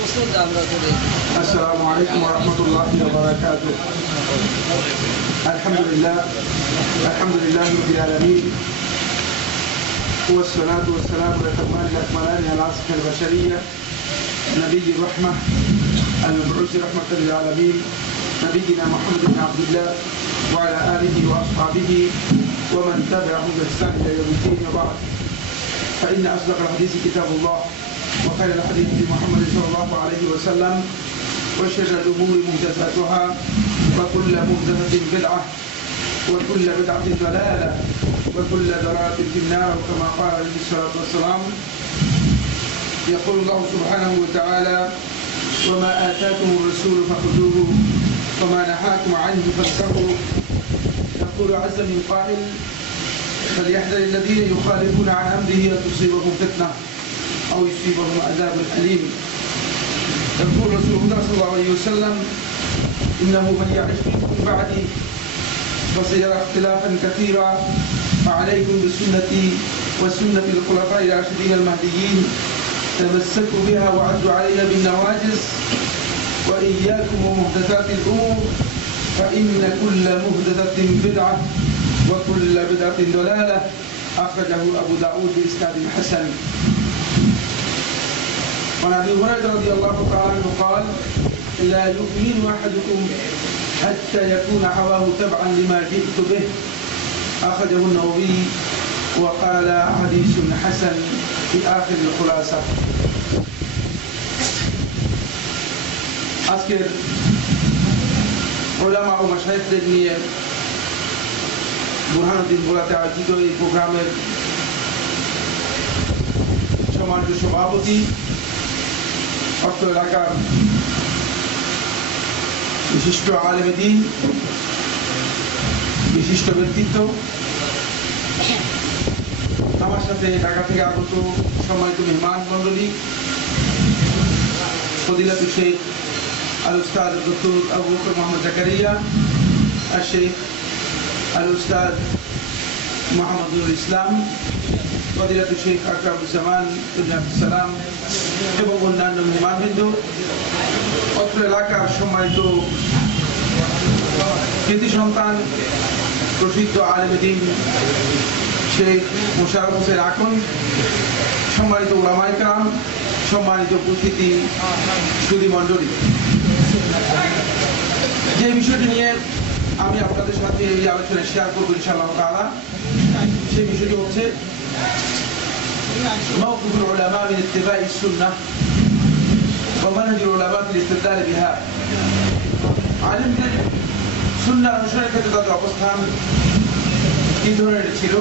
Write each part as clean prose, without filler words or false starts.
السلام عليكم ورحمة الله وبركاته. الحمد لله رب العالمين، والصلاة والسلام الأتمان الأكملان على أشرف البشرية نبي الرحمة المبعوث رحمة للعالمين نبينا محمد بن عبد الله وعلى آله وأصحابه ومن تبعهم بإحسان إلى يوم الدين، وبعد، فإن أصدق الحديث كتاب الله، وخير الحديث محمد صلى الله عليه وسلم، وشر الأمور محدثاتها، وكل محدثة بدعة، وكل بدعة ضلالة، وكل ضلالة في النار، كما قال عليه الصلاة والسلام. يقول الله سبحانه وتعالى: وما آتاكم الرسول فخذوه وما نهاكم عنه فانتهوا. يقول عز من قائل: فليحذر الذين يخالفون عن أمره أن تصيبهم فتنة أو يصيبهم عذاب أليم. يقول رسول الله صلى الله عليه وسلم: إنه من يعش منكم بعدي فسيرى اختلافا كثيرا، فعليكم بسنتي وسنة الخلفاء الراشدين المهديين، تمسكوا بها وعدوا عليها بالنواجذ، وإياكم ومحدثات الأمور، فإن كل محدثة بدعة وكل بدعة ضلالة. أخرجه أبو داود بإسناد حسن. وعن أبي هريرة رضي الله تعالى عنه قال: لا يؤمن أحدكم حتى يكون هواه تبعا لما جئت به. أخرجه النووي وقال حديث حسن في آخر الخلاصة. আজকের উলামা ও মাশায়েখদের নিয়ে বুরহানুদ্দিন বোলাতে আয়োজিত এই প্রোগ্রামের সম্মানিত সভাপতি, অত্র এলাকার বিশিষ্ট আলেমে দ্বীন, বিশিষ্ট ব্যক্তিত্ব, আমার সাথে ঢাকা থেকে আগত সম্মানিত মেহমান মণ্ডলী, ফজিলাতুল শেখ আল উস্তাদ ডক্টর আবু বকর মোহাম্মদ জাকারিয়া, আর শেখ আল উস্তাদ মোহাম্মদ নুরুল ইসলাম, ফজিলাতুল শেখ আকরামুজ্জামান ইবনে আব্দুস সালাম এবং অন্যান্য মেহমানবৃন্দ, অত্র এলাকার সম্মানিত কৃতি সন্তান, প্রসিদ্ধ আলেমে দ্বীন শেখ মোশাররফ হোসেন আকন, সম্মানিত উলামায়ে কেরাম, সম্মানিত উপস্থিতি সুধী মণ্ডলী, যে বিষয়টি নিয়ে আমি আপনাদের সাথে এই আলোচনায় শেয়ার করবো ইনশাআল্লাহ তাআলা, সেই বিষয়টি হচ্ছে মাওকিফুল উলামা মিন ইত্তিবাইস সুন্নাহ ওয়া মানহাজুল উলামা ফিল ইস্তিদলাল বিহা। আলেমদের সুন্নাহ অনুসরণের ক্ষেত্রে তাদের অবস্থান কি ধরনের ছিল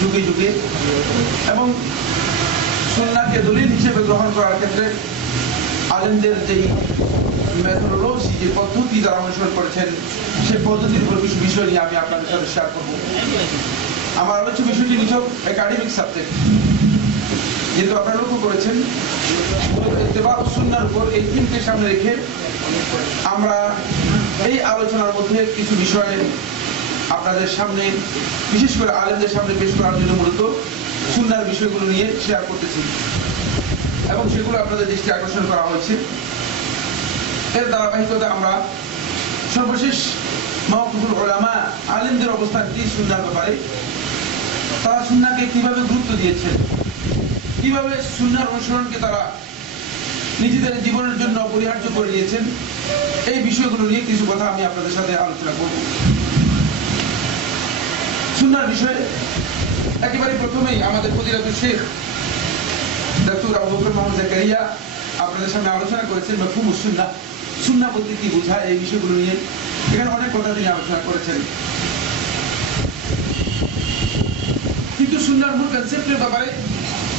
যুগে যুগে, এবং সুন্নাহকে দলিল হিসেবে গ্রহণ করার ক্ষেত্রে আলেমদের যেই মেথোডোলজি, যে পদ্ধতি তারা অনুসরণ করেছেন, সেই পদ্ধতির উপর কিছু বিষয় নিয়ে আমি আপনাদের সাথে শেয়ার করব। আমার আলোচ্য বিষয়টি নিছক একাডেমিক সাবজেক্ট, যেহেতু আপনারা লক্ষ্য করেছেন ইত্তেবা ও সুন্নাহর উপর এই থিমকে সামনে রেখে আমরা এই আলোচনার মধ্যে কিছু বিষয় আপনাদের সামনে, বিশেষ করে আলেমদের সামনে পেশ করার জন্য মূলত সুন্নাহর বিষয়গুলো নিয়ে শেয়ার করতেছি, এবং সেগুলো আপনাদের দৃষ্টি আকর্ষণ করা হয়েছে। এর ধারাবাহিকতা আমরা সর্বশেষ মাওকিফুল উলামা, আলেমদের অবস্থান কি সুন্নাহর ব্যাপারে, তারা সুন্নাহকে কিভাবে গুরুত্ব দিয়েছেন, কিভাবে সুন্নাহর অনুসরণকে তারা নিজেদের জীবনের জন্য অপরিহার্য করে দিয়েছেন, এই বিষয়গুলো নিয়ে কিছু কথা আমি আপনাদের সাথে আলোচনা করব। সুন্নাহর বিষয়ে একেবারে প্রথমেই আমাদের ফজিলাতুল শেখ ডক্টর আবু বকর মোহাম্মদ জাকারিয়া আপনাদের সামনে আলোচনা করেছেন মাফহুমুস সুন্নাহ, সুন্নাহ বলতে কি বোঝায়, এই বিষয়গুলো নিয়ে এখানে অনেক কথা তিনি আলোচনা করেছেন। কিন্তু সুন্নাহর মূল কনসেপ্টের ব্যাপারে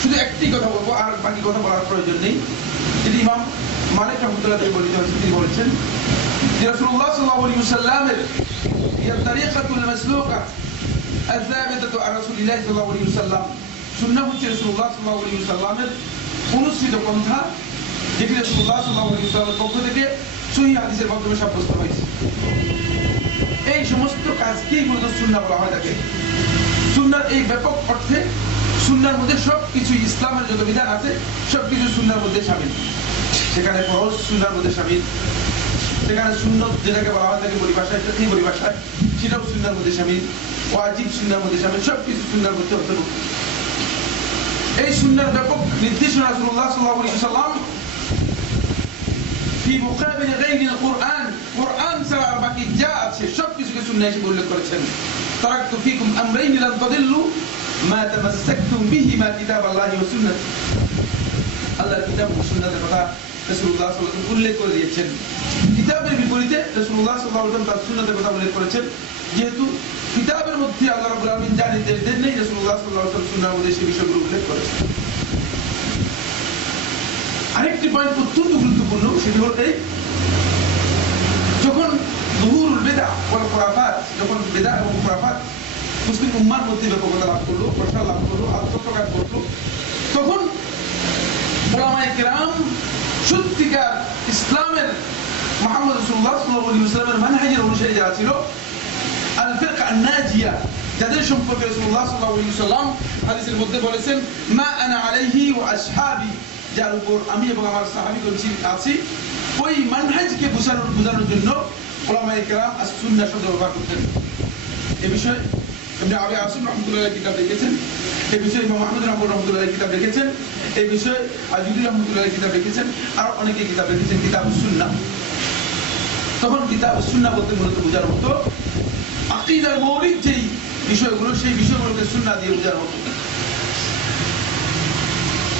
শুধু একটি কথা বলবো, আর বাকি কথা বলার প্রয়োজন নেই। এটি ইমাম মালিক রাহমাতুল্লাহ আলাইহি বর্ণিত হয়েছে, তিনি বলেছেন যে রাসূলুল্লাহ সাল্লাল্লাহু আলাইহি ওয়াসাল্লামের ইয়া তারিকাতুল মাসলুকা আয-যাবিতাতু আন রাসূলিল্লাহ সাল্লাল্লাহু আলাইহি ওয়াসাল্লাম, সুন্নাহ হচ্ছে রাসূলুল্লাহ সাল্লাল্লাহু আলাইহি ওয়াসাল্লামের অনুসৃত পন্থা, যেটি রাসূলুল্লাহ সাল্লাল্লাহু আলাইহি ওয়াসাল্লামের পক্ষ থেকে সহিহ হাদিসের মাধ্যমে সাব্যস্ত হয়েছে। এই সমস্ত কাজকেই মূলত সুন্নাহ বলা হয় থাকে। সুন্নাহর এই ব্যাপক অর্থে সুন্নাহর মধ্যে সবকিছু, ইসলামের যত বিধান আছে সবকিছু সুন্নাহর মধ্যে শামিল। সেখানে ফরজ সুন্নাহর মধ্যে শামিল, সেখানে সুন্নত যেটাকে বলা হয় থাকে পরিভাষায় ফিকহি পরিভাষায় সেটাও সুন্নাহর মধ্যে শামিল, ওয়াজিব সুন্নাহর মধ্যে শামিল, সবকিছু সুন্নাহর মধ্যে অন্তর্ভুক্ত। এই সুন্নাহর ব্যাপক নির্দেশনা রাসূলুল্লাহ সাল্লাল্লাহু আলাইহি ওয়াসাল্লাম ফি মুকাবিল গায়রিল কুরআন, কুরআন ছাড়া আর বাকি যা আছে সবকিছুকে সুন্নাহ হিসেবে উল্লেখ করেছেন। তারাকতু ফিকুম আমরাইন লান তাদিল্লু মা তামাসসাকতুম বিহিমা কিতাবাল্লাহি ওয়া সুন্নাহ। আল্লাহর কিতাব ও সুন্নাতের কথা রাসূলুল্লাহ সাল্লাল্লাহু আলাইহি ওয়াসাল্লাম উল্লেখ করে দিয়েছেন। কিতাবের বিপরীতে রাসূলুল্লাহ সাল্লাল্লাহু আলাইহি ওয়াসাল্লাম তার সুন্নাতের কথা উল্লেখ করেছেন। যেহেতু কিতাবের মধ্যে আল্লাহ রাব্বুল আলামিন যা নির্দেশ দেন নাই, রাসূলুল্লাহ সাল্লাল্লাহু আলাইহি ওয়াসাল্লাম সুন্নাহর মধ্যে সেই বিষয়গুলো উল্লেখ করেছেন। আরেকটি পয়েন্ট অত্যন্ত গুরুত্বপূর্ণ, সেটি হল এই, যখন যখন বেদা এবং খুরাফাত মুসলিম উম্মার মধ্যে ব্যাপকতা লাভ করলো, প্রসার লাভ করলো, আত্মপ্রকাশ করলো, তখন উলামায়ে কেরাম সত্যিকার ইসলামের মুহাম্মদ রাসূলুল্লাহ সাল্লাল্লাহু আলাইহি ওয়াসাল্লামের মানহাজের অনুসারী যারা ছিল, আল ফিরকা আন-নাজিয়া, যাদের সম্পর্কে রাসূলুল্লাহ সাল্লাল্লাহু আলাইহি ওয়াসাল্লাম হাদিসের মধ্যে বলেছেন, মা আনা আলাইহি ওয়া আসহাবি, যার উপর আমি এবং আমার সাহাবীগণ আছি, ওই মানহাজকে বোঝানোর জন্য উলামায়ে কেরাম আস-সুন্নাহ শব্দ ব্যবহার করতেন। এই বিষয়ে ইবনে আবি আসিম রাহমাতুল্লাহ কিতাব লিখেছেন, এই বিষয়ে ইমাম আহমদ রাহমাতুল্লাহ কিতাব লিখেছেন, এই বিষয়ে আজুদুল রাহমাতুল্লাহ কিতাব লিখেছেন, আর অনেকে কিতাব লিখেছেন কিতাবুস সুন্নাহ। তখন কিতাবুস সুন্নাহ বলতে মূলত বোঝানো হতো আকীদার মৌলিক যেই বিষয়গুলো, সেই বিষয়গুলোকে সুন্নাহ দিয়ে বোঝানো হতো।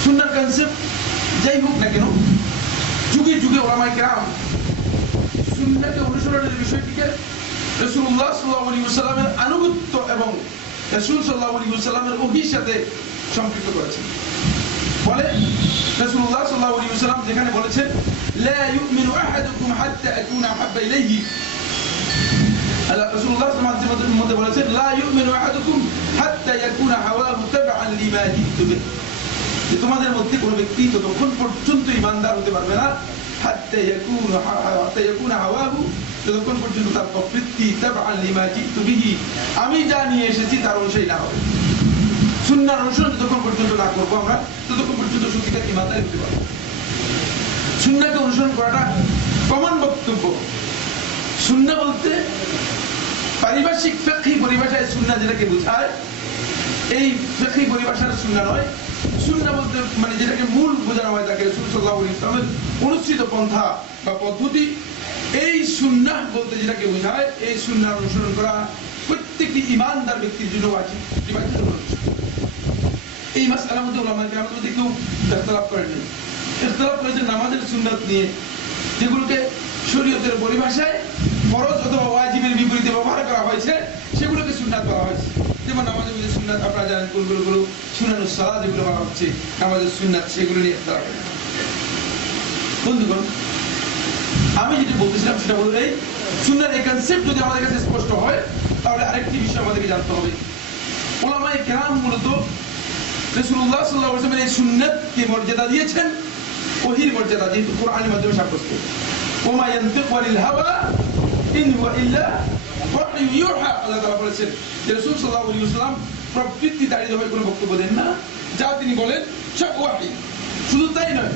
সুন্নাহর কনসেপ্ট যাই হোক না কেন, যুগে যুগে উলামায়ে কেরাম সুন্নাহকে অনুসরণের বিষয়টিকে রাসূলুল্লাহ সাল্লাল্লাহু আলাইহি ওয়াসাল্লামের আনুগত্য এবং রাসূল সাল্লাল্লাহু আলাইহি ওয়াসাল্লামের ওহীর সাথে সম্পৃক্ত করেছেন। বলে রাসূলুল্লাহ সাল্লাল্লাহু আলাইহি ওয়াসাল্লাম যেখানে বলেছেন, লা ইউমিনু আহাদুকুম হাত্তা আকুনা হাব্বা ইলাইহি, আল্লাহ রাসূলুল্লাহ সাল্লাল্লাহু আলাইহি ওয়াসাল্লাম মধ্যে বলেছেন, লা ইউমিনু আহাদুকুম হাত্তা ইয়াকুনা হাওয়াহু তাবআন লিমা জিতু বিহি, যে তোমাদের মধ্যে কোনো ব্যক্তি ততক্ষণ পর্যন্ত ঈমানদার হতে পারবে না হাত্তা ইয়াকুনা হাওয়াহু, যতক্ষণ পর্যন্ত তার প্রবৃত্তি তাবআন লিমা জিতু বিহি, আমি যা নিয়ে এসেছি তার অনুযায়ী না হবে। সুন্নাহর অনুসরণ যতক্ষণ পর্যন্ত না করবো আমরা, ততক্ষণ পর্যন্ত সত্যিকার ঈমানদার হতে পারবো। সুন্নাহকে অনুসরণ করাটা প্রমাণ বক্তব্য। সুন্নাহ বলতে পারিভাষিক ফিকহি পরিভাষায় সুন্নাহ যেটাকে বোঝায়, এই ফিকহি পরিভাষার সুন্নাহ নয়। সুন্নাহ বলতে মানে যেটাকে মূল বোঝানো হয় তাকে রাসূল সাল্লাল্লাহু আলাইহি ওয়াসাল্লামের অনুসৃত পন্থা বা পদ্ধতি, এই সুন্নাহ বলতে যেটাকে বোঝায়, এই সুন্নাহ অনুসরণ করা প্রত্যেকটি ঈমানদার ব্যক্তির জন্য ওয়াজিব। এই মাসআলার মধ্যে উলামায়ে কেরামের মধ্যে কেউ ইখতিলাফ করেননি। ইখতিলাফ করেছেন নামাজের সুন্নাত নিয়ে, যেগুলোকে শরীয়তের পরিভাষায় ফরজ অথবা ওয়াজিবের বিপরীতে ব্যবহার করা হয়েছে, সেগুলোকে সুন্নাত বলা হয়েছে। যেমন নামাজের মধ্যে সুন্নাত আপনারা জানেন কোনগুলো, সুনানুস সালাত যেগুলো বলা হচ্ছে নামাজের সুন্নাত, সেগুলো নিয়ে ইখতিলাফ হয়। বন্ধুগণ, আমি যেটা বলতেছিলাম সেটা হলো এই সুন্নাহর এই কনসেপ্ট যদি আমাদের কাছে স্পষ্ট হয়, তাহলে আরেকটি বিষয় আমাদেরকে জানতে হবে। উলামায়ে কেরাম মূলত রাসূলুল্লাহ সাল্লাল্লাহু আলাইহি ওয়াসাল্লামের এই সুন্নাতকে মর্যাদা দিয়েছেন ওহীর মর্যাদা, যেহেতু কোরআনের মাধ্যমে সাব্যস্ত। ওমা ইয়ানতিকু আনিল হাওয়া ইন হুয়া ইল্লা ওয়াহয়ুন ইউহা, আল্লাহ তাআলা বলেছেন যে রাসূল সাল্লাল্লাহু আলাইহি ওয়াসাল্লাম প্রবৃত্তি তাড়িত হয়ে কোনো বক্তব্য দেন না, যা তিনি বলেন সব ওয়াহী। শুধু তাই নয়,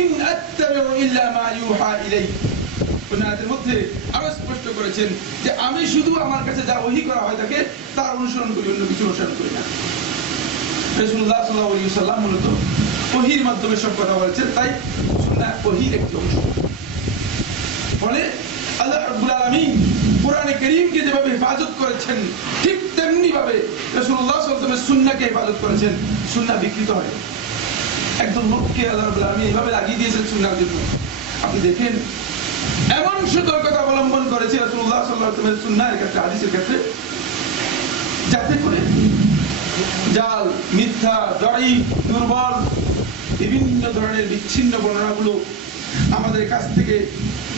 ইন আত্তাবিউ ইল্লা মা ইউহা ইলাইহি, সুন্নাতের মধ্যে আরো স্পষ্ট করেছেন যে আমি শুধু আমার কাছে যা ওহী করা হয় থাকে তার অনুসরণ করি, অন্য কিছু অনুসরণ করি না। রাসূলুল্লাহ সাল্লাল্লাহু আলাইহি ওয়াসাল্লাম মূলত ওহীর মাধ্যমে সব কথা বলেছেন, তাই সুন্নাহ ওহীর একটি অংশ। বলে আল্লাহ রাব্বুল আলামিন কোরআনে কারীমকে যেভাবে হেফাজত করেছেন, ঠিক তেমনি ভাবে রাসূলুল্লাহ সাল্লাল্লাহু আলাইহি ওয়াসাল্লাম সুন্নাহকে হেফাজত করেছেন। সুন্নাহ বিকৃত হয়, একদম লোককে আল্লাহ রাব্বুল আলামিন এইভাবে লাগিয়ে দিয়েছেন সুন্নাহর জন্য। আপনি দেখেন এমন সতর্কতা অবলম্বন করেছে রাসূলুল্লাহ সাল্লাল্লাহু আলাইহি ওয়াসাল্লামের সুন্নাহের ক্ষেত্রে, হাদিসের ক্ষেত্রে, যাতে করে জাল, মিথ্যা, দাঈফ, দুর্বল বিভিন্ন ধরনের বিচ্ছিন্ন বর্ণনাগুলো আমাদের কাছ থেকে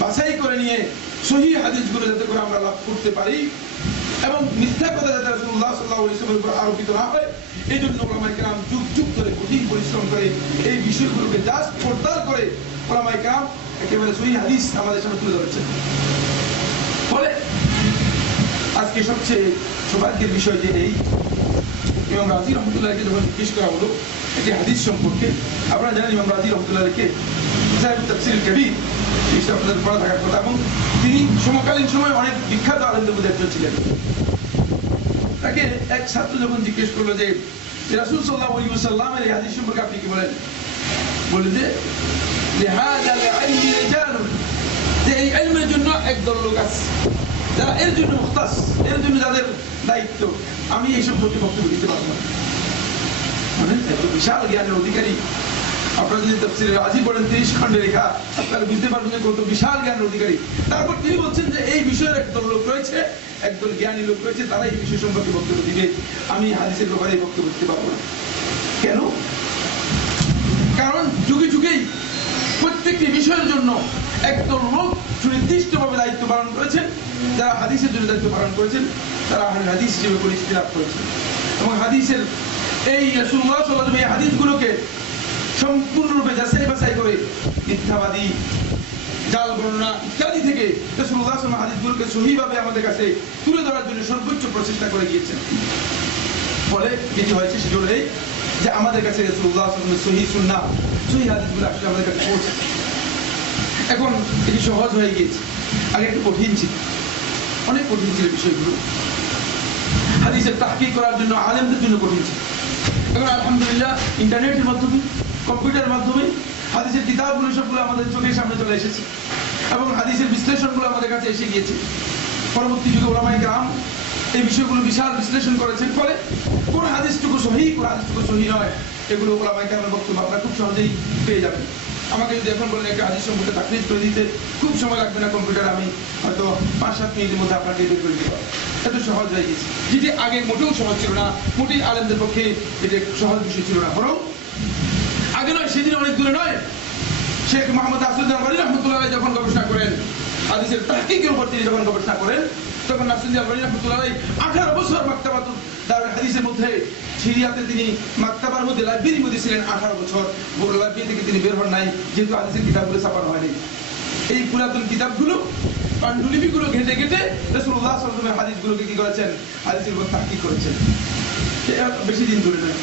বাছাই করে নিয়ে সহিহ হাদিসগুলো যাতে করে আমরা লাভ করতে পারি, এবং মিথ্যা কথা যাতে রাসূলুল্লাহ সাল্লাল্লাহু আলাইহি ওয়াসাল্লামের উপর আরোপিত না হয়, এই জন্য উলামায়ে কেরাম যুগ যুগ ধরে কঠিন পরিশ্রম করে এই বিষয়গুলোকে যাচ পড়তাল করে উলামায়ে কেরাম একেবারে সহিহ হাদিস আমাদের সামনে তুলে ধরেছেন। ফলে আজকে সবচেয়ে সৌভাগ্যের বিষয় যে এই ইমাম রাজি রাহমাতুল্লাহকে যখন জিজ্ঞেস করা হলো একটি হাদিস সম্পর্কে, আপনারা জানেন ইমাম রাজি রাহমাতুল্লাহকে সাহেব তাফসীর কবির, এটা আপনাদের পড়া থাকার কথা, এবং তিনি সমকালীন সময়ে অনেক বিখ্যাত আলেমদের মধ্যে একজন ছিলেন। তাকে এক ছাত্র যখন জিজ্ঞেস করলো যে রাসূল সাল্লাল্লাহু আলাইহি ওয়াসাল্লামের এই হাদিস সম্পর্কে আপনি কি বলেন, বলে যে লিহাযাল ইলমি রিজালুন, যে এই ইলমের জন্য একদল লোক আছে যারা এর জন্য মুখতাস, এর জন্য যাদের দায়িত্ব, আমি এই সম্পর্কে বক্তব্য দিতে পারবো না। মানে এত বিশাল জ্ঞানের অধিকারী, আপনারা যদি তাফসীরে রাজি পড়েন 30 খণ্ডে লেখা, আপনারা বুঝতে পারবেন যে কত বিশাল জ্ঞানের অধিকারী। তারপর তিনি বলছেন যে এই বিষয়ের একদল লোক রয়েছে, একদল জ্ঞানী লোক রয়েছে, তারা এই বিষয় সম্পর্কে বক্তব্য দিবে, আমি হাদিসের ব্যাপারে এই বক্তব্য দিতে পারবো না। কেন? কারণ যুগে যুগেই প্রত্যেকটি বিষয়ের জন্য একদল লোক সুনির্দিষ্টভাবে দায়িত্ব পালন করেছেন, যারা হাদিসের জন্য দায়িত্ব পালন করেছেন, তারা আহলে হাদিস হিসেবে পরিচিতি লাভ করেছেন। এবং হাদিসের এই রাসূলুল্লাহ সাল্লাল্লাহু আলাইহি ওয়াসাল্লাম এই হাদিসগুলোকে সম্পূর্ণরূপে যাচাই বাছাই করে মিথ্যাবাদী, জাল বর্ণনা ইত্যাদি থেকে রাসূলুল্লাহ সাল্লাল্লাহু আলাইহি ওয়াসাল্লাম হাদিসগুলোকে সহিভাবে আমাদের কাছে তুলে ধরার জন্য সর্বোচ্চ প্রচেষ্টা করে গিয়েছেন। ফলে যেটি হয়েছে সেটি হলো যে আমাদের কাছে রাসূলুল্লাহ সাল্লাল্লাহু আলাইহি ওয়াসাল্লামের সহিহ সুন্নাহ, সহিহ হাদিসগুলো আসলে আমাদের কাছে পৌঁছে। এখন এটি সহজ হয়ে গিয়েছে, আগে একটু কঠিন ছিল, অনেক কঠিন ছিল বিষয়গুলো। হাদিসের তাহকিক করার জন্য আলেমদের জন্য কঠিন ছিল। এখন আলহামদুলিল্লাহ ইন্টারনেটের মাধ্যমে, কম্পিউটারের মাধ্যমে হাদিসের কিতাবগুলো সবগুলো আমাদের চোখের সামনে চলে এসেছে এবং হাদিসের বিশ্লেষণগুলো আমাদের কাছে এসে গিয়েছে। পরবর্তী যুগে উলামায়ে কেরাম এই বিষয়গুলো বিশাল বিশ্লেষণ করেছেন। ফলে কোন হাদিসটুকু সহিহ, কোন হাদিসটুকু সহিহ নয়, এগুলো উলামায়ে কেরামের বক্তব্য আপনারা খুব সহজেই পেয়ে যাবেন। আমাকে যদি এখন বলেন একটা হাদিস সম্পর্কে তাকরিজ করে দিতে, খুব সময় লাগবে না, কম্পিউটার আমি হয়তো 5-7 মিনিটের মধ্যে আপনাকে বের করে দিতে পারবো। এত সহজ হয়ে গেছে, যেটি আগে মোটেও সহজ ছিল না, মোটেই আলেমদের পক্ষে এটা সহজ বিষয় ছিল না। বরং আগে নয়, সেদিন অনেক দূরে নয়, শেখ মোহাম্মদ নাসিরউদ্দিন আলবানী রাহমাতুল্লাহ আলাইহি যখন গবেষণা করেন, হাদিসের তাহকিকের উপর তিনি যখন গবেষণা করেন, তখন নাসিরউদ্দিন আলবানী রাহমাতুল্লাহ আলাইহি 18 বছর মাকতাবাতুল দারুল হাদিসের মধ্যে, সিরিয়াতে তিনি মাকতাবার মধ্যে, লাইব্রেরির মধ্যে ছিলেন 18 বছর। বড় লাইব্রেরি থেকে তিনি বের হন নাই, যেহেতু হাদিসের কিতাবগুলো ছাপানো হয়নি। এই পুরাতন কিতাবগুলো, পান্ডুলিপিগুলো ঘেটে ঘেটে রাসূলুল্লাহ সাল্লাল্লাহু আলাইহি ওয়াসাল্লামের হাদিসগুলোকে কি করেছেন, হাদিসের উপর তাহকিক করেছেন। বেশি দিন ধরে নয়,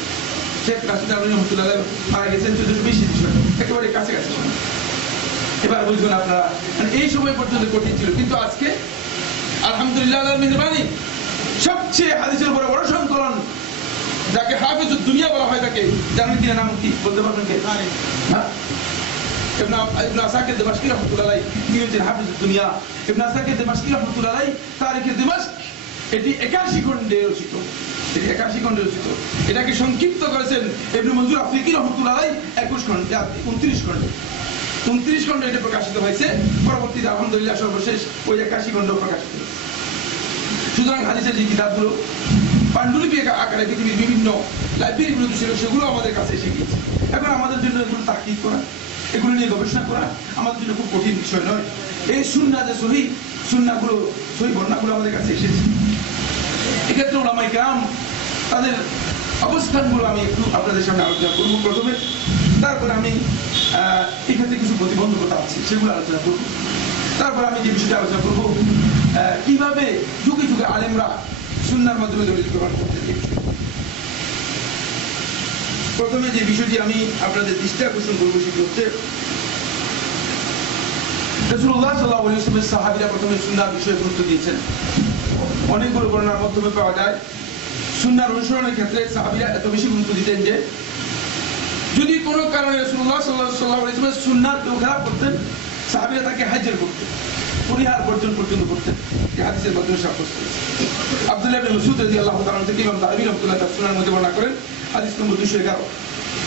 শেখ নাসিরউদ্দিন আলবানী রাহমাতুল্লাহ আলাইহি মারা গেছেন 1420 একেবারে কাছাকাছি সময়। এবার বুঝবেন আপনারা, এই সময় পর্যন্ত কঠিন ছিল, কিন্তু আজকে আলহামদুলিল্লাহ আল্লাহর মেহেরবানি, সবচেয়ে হাদিসের উপরে বড় সংকলন, যাকে হাফিজুদ দুনিয়া বলা হয়, তাকে জানেন কিনা? নাম কি বলতে পারবেন কে? হ্যাঁ, ইবনে আসাকির দিমাশকি রাহমাতুল্লাহ আলাইহি, তিনি হচ্ছেন হাফিজুদ দুনিয়া। ইবনে আসাকির দিমাশকি রাহমাতুল্লাহ আলাইহি তারিখে দিমাশক, এটি 81 খণ্ডে রচিত, এটি 81 খণ্ডে রচিত। এটাকে সংক্ষিপ্ত করেছেন ইবনে মনজুর আফরিকি রাহমাতুল্লাহ আলাইহি 21 খণ্ডে, 29 খণ্ডে। 29 খণ্ডে এটা প্রকাশিত হয়েছে। পরবর্তীতে আলহামদুলিল্লাহ সর্বশেষ ওই 81 খণ্ড প্রকাশিত হয়েছে। সুতরাং হাদিসের যে কিতাবগুলো পান্ডুলিপি আকারে পৃথিবীর বিভিন্ন লাইব্রেরিগুলোতে ছিল, সেগুলো আমাদের কাছে এসে গিয়েছে। এখন আমাদের জন্য এগুলো তাহকিক করা, এগুলো নিয়ে গবেষণা করা আমাদের জন্য খুব কঠিন বিষয় নয়। এই সুন্নাহ, যে সহিহ সুন্নাহগুলো, সহিহ বর্ণনাগুলো আমাদের কাছে এসেছে। এক্ষেত্রে উলামায়ে কেরাম তাদের অবস্থানগুলো আমি একটু আপনাদের সামনে আলোচনা করব প্রথমে, তারপরে আমি এক্ষেত্রে কিছু প্রতিবন্ধকতা আছে সেগুলো আলোচনা করব, তারপর আমি যে বিষয়টা আলোচনা করব কিভাবে যুগে যুগে আলেমরা সুন্নাহর মাধ্যমে দলিল প্রমাণ করতেন। প্রথমে যে বিষয়টি আমি আপনাদের দৃষ্টি আকর্ষণ করবো সেটি হচ্ছে রাসূলুল্লাহ সাল্লাল্লাহু আলাইহি ওয়াসাল্লামের সাহাবীরা প্রথমে সুন্নাহর বিষয়ে গুরুত্ব দিয়েছেন। অনেকগুলো বর্ণনার মাধ্যমে পাওয়া যায় সুন্নাহর অনুসরণের ক্ষেত্রে সাহাবীরা এত বেশি গুরুত্ব দিতেন যে যদি কোনো কারণে রাসূলুল্লাহ সাল্লাল্লাহু আলাইহি ওয়াসাল্লামের সুন্নাহ কেউ খেলাপ করতেন, সাহাবীরা তাকে হাজির করতেন, পরিহার পর্যন্ত করতেন। এই হাদিসের মাধ্যমে সাব্যস্ত হয়েছে। আব্দুল্লাহ ইবনে মাসউদ রাদিয়াল্লাহু তাআলা থেকে ইমাম তাহাবী রাহমাতুল্লাহ তাআলা সুনানের মধ্যে বর্ণনা করেন, হাদিস নম্বর 211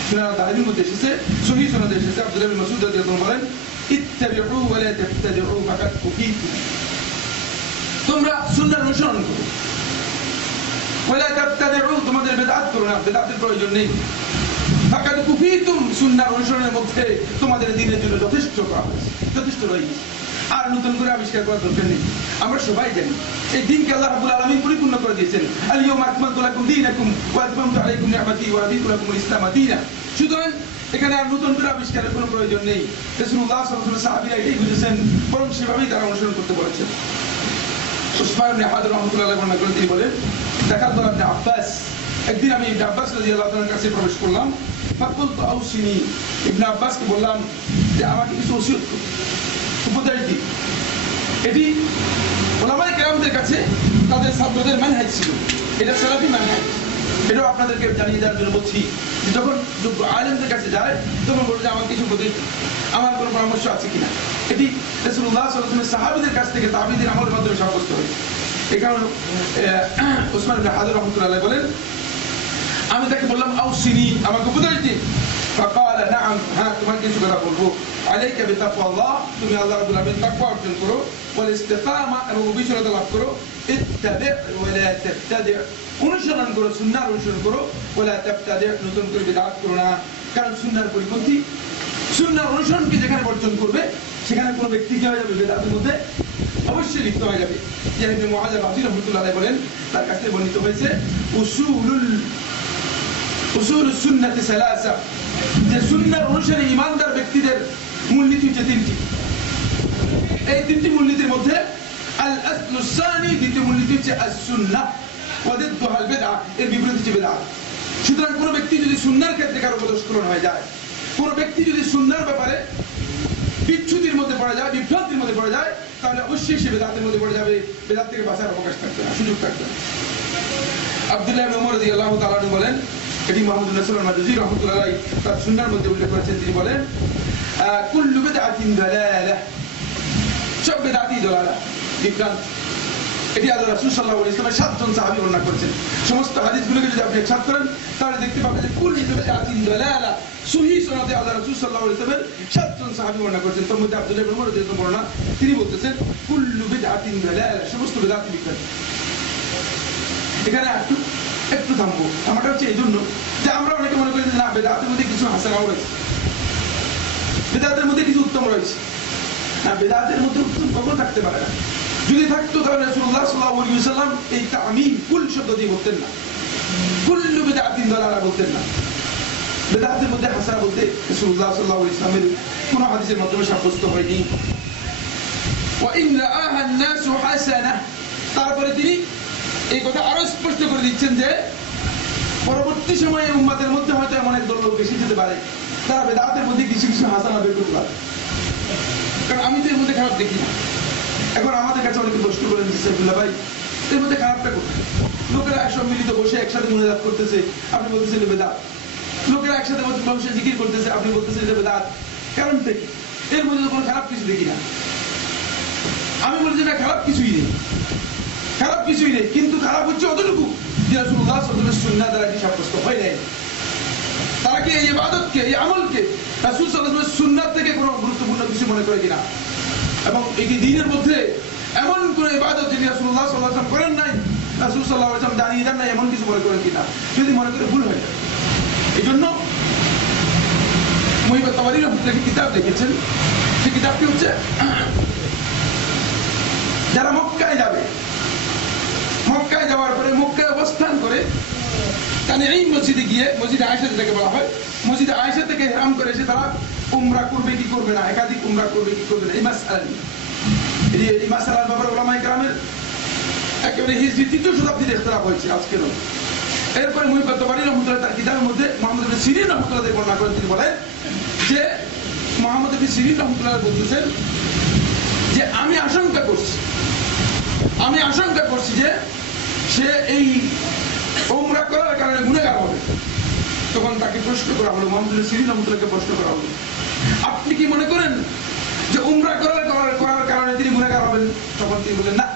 সুনান তাহাবীর মধ্যে এসেছে, সহিহ সুনানে এসেছে। আব্দুল্লাহ ইবনে মাসউদ রাদিয়াল্লাহু বলেন, ইত্তাবিউ ওয়া লা তাবতাদিউ ফাকাদ কুফিতুম, তোমরা সুন্নাহর অনুসরণ করো, ওয়া লা তাবতাদিউ, তোমাদের বিদআত করো না, বিদআতের প্রয়োজন নেই। ফাকাদ কুফিতুম, সুন্নাহর অনুসরণের মধ্যে তোমাদের দ্বীনের জন্য যথেষ্ট করা হয়েছে, যথেষ্ট রয়েছে, আর নতুন করে আবিষ্কার করার দরকার নেই। আমরা সবাই জানি এই দ্বীনকে আল্লাহ রাব্বুল আলামিন পরিপূর্ণ করে দিয়েছেন। আল ইয়াউমা আকমালতু লাকুম দীনাকুম ওয়া আতমামতু আলাইকুম নি'মাতি ওয়া রাদিতু লাকুমুল ইসলাম দীনা। সুতরাং এখানে আর নতুন করে আবিষ্কারের কোনো প্রয়োজন নেই। রাসূলুল্লাহ সাল্লাল্লাহু আলাইহি ওয়াসাল্লাম সাহাবীরা এটাই বুঝেছেন, বরং সেভাবেই তারা অনুসরণ করতে বলেছেন। উসমান ইবনে হাদর রাহমাতুল্লাহ আলাইহি বর্ণনা করেন, তিনি বলেন, দেখাতো ইবনে আব্বাস একদিন আমি ইবনে আব্বাস রাদিয়াল্লাহু তাআলার কাছে প্রবেশ করলাম। ফাকুলতু আউসিনি, ইবনে আব্বাসকে বললাম যে আমাকে কিছু ওসিয়ত করুন, উপদেশ দিন। এটি উলামায়ে কেরামদের কাছে তাদের ছাত্রদের মানহাজ ছিল, এটা সালাফি মানহাজ। এটাও আপনাদেরকে জানিয়ে দেওয়ার জন্য বলছি যে যখন যোগ্য আলেমদের কাছে যায় তখন বলবে যে আমার কিছু উপদেশ, আমার কোনো পরামর্শ আছে কিনা। এটি রাসূলুল্লাহ সাল্লাল্লাহু আলাইহি ওয়াসাল্লামের সাহাবীদের কাছ থেকে তাবিঈদের আমলের মাধ্যমে সাব্যস্ত হয়েছে। এই কারণে উসমান ইবনে হাজার রাহমাতুল্লাহ আলাইহি বলেন, আমি তাকে বললাম আউসিনি, আমাকে উপদেশ দিন। ফাকাল নাআম, হ্যাঁ তোমাকে কিছু কথা বলবো। আলাইকা বিতাকওয়াল্লাহ, তুমি আল্লাহ রাব্বুল আলামিন তাকওয়া অর্জন করো। ওয়াল ইস্তিকামা, এবং অবিচলতা লাভ করো। ইত্তাবি ওয়া লা তাবতাদি, অনুসরণ করো, সুন্নাহর অনুসরণ করো। ওয়া লা তাবতাদি, নতুন করে বিদআত করো না। কারণ সুন্নাহর পরিপন্থী, সুন্নাহর অনুসরণকে যেখানে বর্জন করবে সেখানে কোনো ব্যক্তি কি হয়ে যাবে, বিদআতের মধ্যে অবশ্যই লিপ্ত হয়ে যাবে। যেমন ইবনে মুআজ্জাব রাহমাতুল্লাহ আলাইহি বলেন, তার কাছে বর্ণিত হয়েছে উসুল সুন্নাতি সালাসা, যে সুন্নাহর অনুসারী ঈমানদার ব্যক্তিদের মূলনীতি হচ্ছে তিনটি। এই তিনটি মূলনীতির মধ্যে আল আসলু সানি, দ্বিতীয় মূলনীতি হচ্ছে আস-সুন্নাহ ওয়া দিদ্দুহা আল-বিদআ, এর বিপরীত হচ্ছে বিদআত। সুতরাং কোনো ব্যক্তি যদি সুন্নাহর ক্ষেত্রে কারো পদস্খলন হয়ে যায়, কোনো ব্যক্তি যদি সুন্নাহর ব্যাপারে বিচ্যুতির মধ্যে পড়ে যায়, বিভ্রান্তির মধ্যে পড়ে যায়, তাহলে অবশ্যই সে বিদআতের মধ্যে পড়ে যাবে। বিদআত থেকে বাঁচার অবকাশ থাকবে না, সুযোগ থাকবে না। আব্দুল্লাহ ইবনে ওমর রাদিয়াল্লাহু তাআলা আনহু বলেন, এটি মুহাম্মদ বিন নাসর আল-মাদুজি রাহমাতুল্লাহ আলাইহি তার সুন্নাহর মধ্যে উল্লেখ করেছেন। তিনি বলেন, কুল্লু বিদআতিন দালালাহ, সব বিদআতই দালালাহ, বিভ্রান্ত। এটি আল্লাহ রাসূল সাল্লাল্লাহু আলাইহি ওয়াসাল্লামের 7 জন সাহাবী বর্ণনা করেছেন। সমস্ত হাদিসগুলোকে যদি আপনি একসাথে করেন তাহলে দেখতে পাবেন যে কুল্লু বিদআতিন দালালাহ, সহিহ সনদে আল্লাহ রাসূল সাল্লাল্লাহু আলাইহি ওয়াসাল্লামের 7 জন সাহাবী বর্ণনা করেছেন। তার মধ্যে আব্দুল্লাহ ইবনে ওমর রাদিয়াল্লাহু বর্ণনা, তিনি বলতেছেন কুল্লু বিদআতিন দালালাহ, সমস্ত বিদআতই বিভ্রান্ত। এখানে একটু থামবো। আমারটা হচ্ছে এই জন্য যে আমরা অনেকে মনে করি যে না, বেদাতের মধ্যে কিছু হাসানাও রয়েছে, বেদাতের মধ্যে কিছু উত্তম রয়েছে। না, বেদাতের মধ্যে উত্তম কখনো থাকতে পারে না। যদি থাকতো তাহলে রাসূলুল্লাহ সাল্লাল্লাহু আলাইহি ওয়াসাল্লাম এই তামিম কুল শব্দ দিয়ে বলতেন না, কুল্লু বিদআতিন দালালা বলতেন না। বেদাতের মধ্যে হাসানা বলতে রাসূলুল্লাহ সাল্লাল্লাহু আলাইহি ওয়াসাল্লামের কোন হাদিসের মাধ্যমে সাব্যস্ত হয়নি। ওয়া ইন রাআহা আন-নাসু হাসানাহ, তারপরে তিনি এই কথা আরো স্পষ্ট করে দিচ্ছেন যে পরবর্তী সময়ে উম্মতের মধ্যে হয়তো এমন এক দল লোক বেশি যেতে পারে তারা বেদাতের মধ্যে কিছু কিছু হাসানা বের করতে পারে। কারণ আমি তো এর মধ্যে খারাপ দেখি না। এখন আমাদের কাছে অনেকে প্রশ্ন করেন যে সাইফুল্লাহ ভাই, এর মধ্যে খারাপটা কোথায়? লোকেরা সম্মিলিত বসে একসাথে মুনাজাত করতেছে, আপনি বলতেছেন এটা বেদাত। লোকেরা একসাথে বসে জিকির করতেছে, আপনি বলতেছেন এটা বেদাত। কারণটা কি? এর মধ্যে তো কোনো খারাপ কিছু দেখি না। আমি বলি যে না, খারাপ কিছুই নেই, খারাপ কিছুই নেই, কিন্তু খারাপ হচ্ছে অতটুকু যে রাসূলুল্লাহ সাল্লাল্লাহু আলাইহি ওয়াসাল্লামের সুন্নাহ দ্বারা কি সাব্যস্ত হয় নাই। তারা কি এই ইবাদতকে, এই আমলকে রাসূল সাল্লাল্লাহু আলাইহি ওয়াসাল্লামের সুন্নাহ থেকে কোনো গুরুত্বপূর্ণ কিছু মনে করে কিনা, এবং এই দ্বীনের মধ্যে এমন কোন ইবাদত যেটি রাসূলুল্লাহ সাল্লাল্লাহু আলাইহি ওয়াসাল্লাম করেন নাই, রাসূল সাল্লাল্লাহু আলাইহি ওয়াসাল্লাম জানিয়ে দেন নাই, এমন কিছু মনে করেন কিনা। যদি মনে করে ভুল হয়ে যায়। এই জন্য মুহিব তাওয়ারি রহমাতুল্লাহ কিতাব লিখেছেন, সেই কিতাবটি হচ্ছে যারা মক্কায় যাবে, মক্কায় যাওয়ার পরে মক্কায় অবস্থান করে এই মসজিদে গিয়ে, মসজিদে আয়েশা যেটাকে বলা হয়, মসজিদে আয়েশা থেকে ইহরাম করে এসে তারা উমরা করবে কি করবে না, একাধিক উমরা করবে কি করবে না, এই মাসআলা নিয়ে, এই মাসআলার ব্যাপারে উলামায়ে কেরামের একেবারে হিজরি ৩য় শতাব্দীতে ইখতিলাফ হয়েছে, আজকে নয়। এরপরে মুহিব তাওয়ারি রহমাতুল্লাহ তার কিতাবের মধ্যে মুহাম্মদ ইবনে সিরিন রহমাতুল্লাহ বর্ণনা করেন। তিনি বলেন যে মুহাম্মদ ইবনে সিরিন রহমাতুল্লাহ বলতেছেন যে আমি আশঙ্কা করছি যে সে এই উমরা করার কারণে গুনাহগার হবে। তখন তাকে প্রশ্ন করা হলো, মুহাম্মদ ইবনে সিরিন রহমাতুল্লাহকে প্রশ্ন করা হলো, আপনি কি মনে করেন যে উমরা করার কারণে তিনি গুনাহগার হবেন? তখন তিনি বলেন না,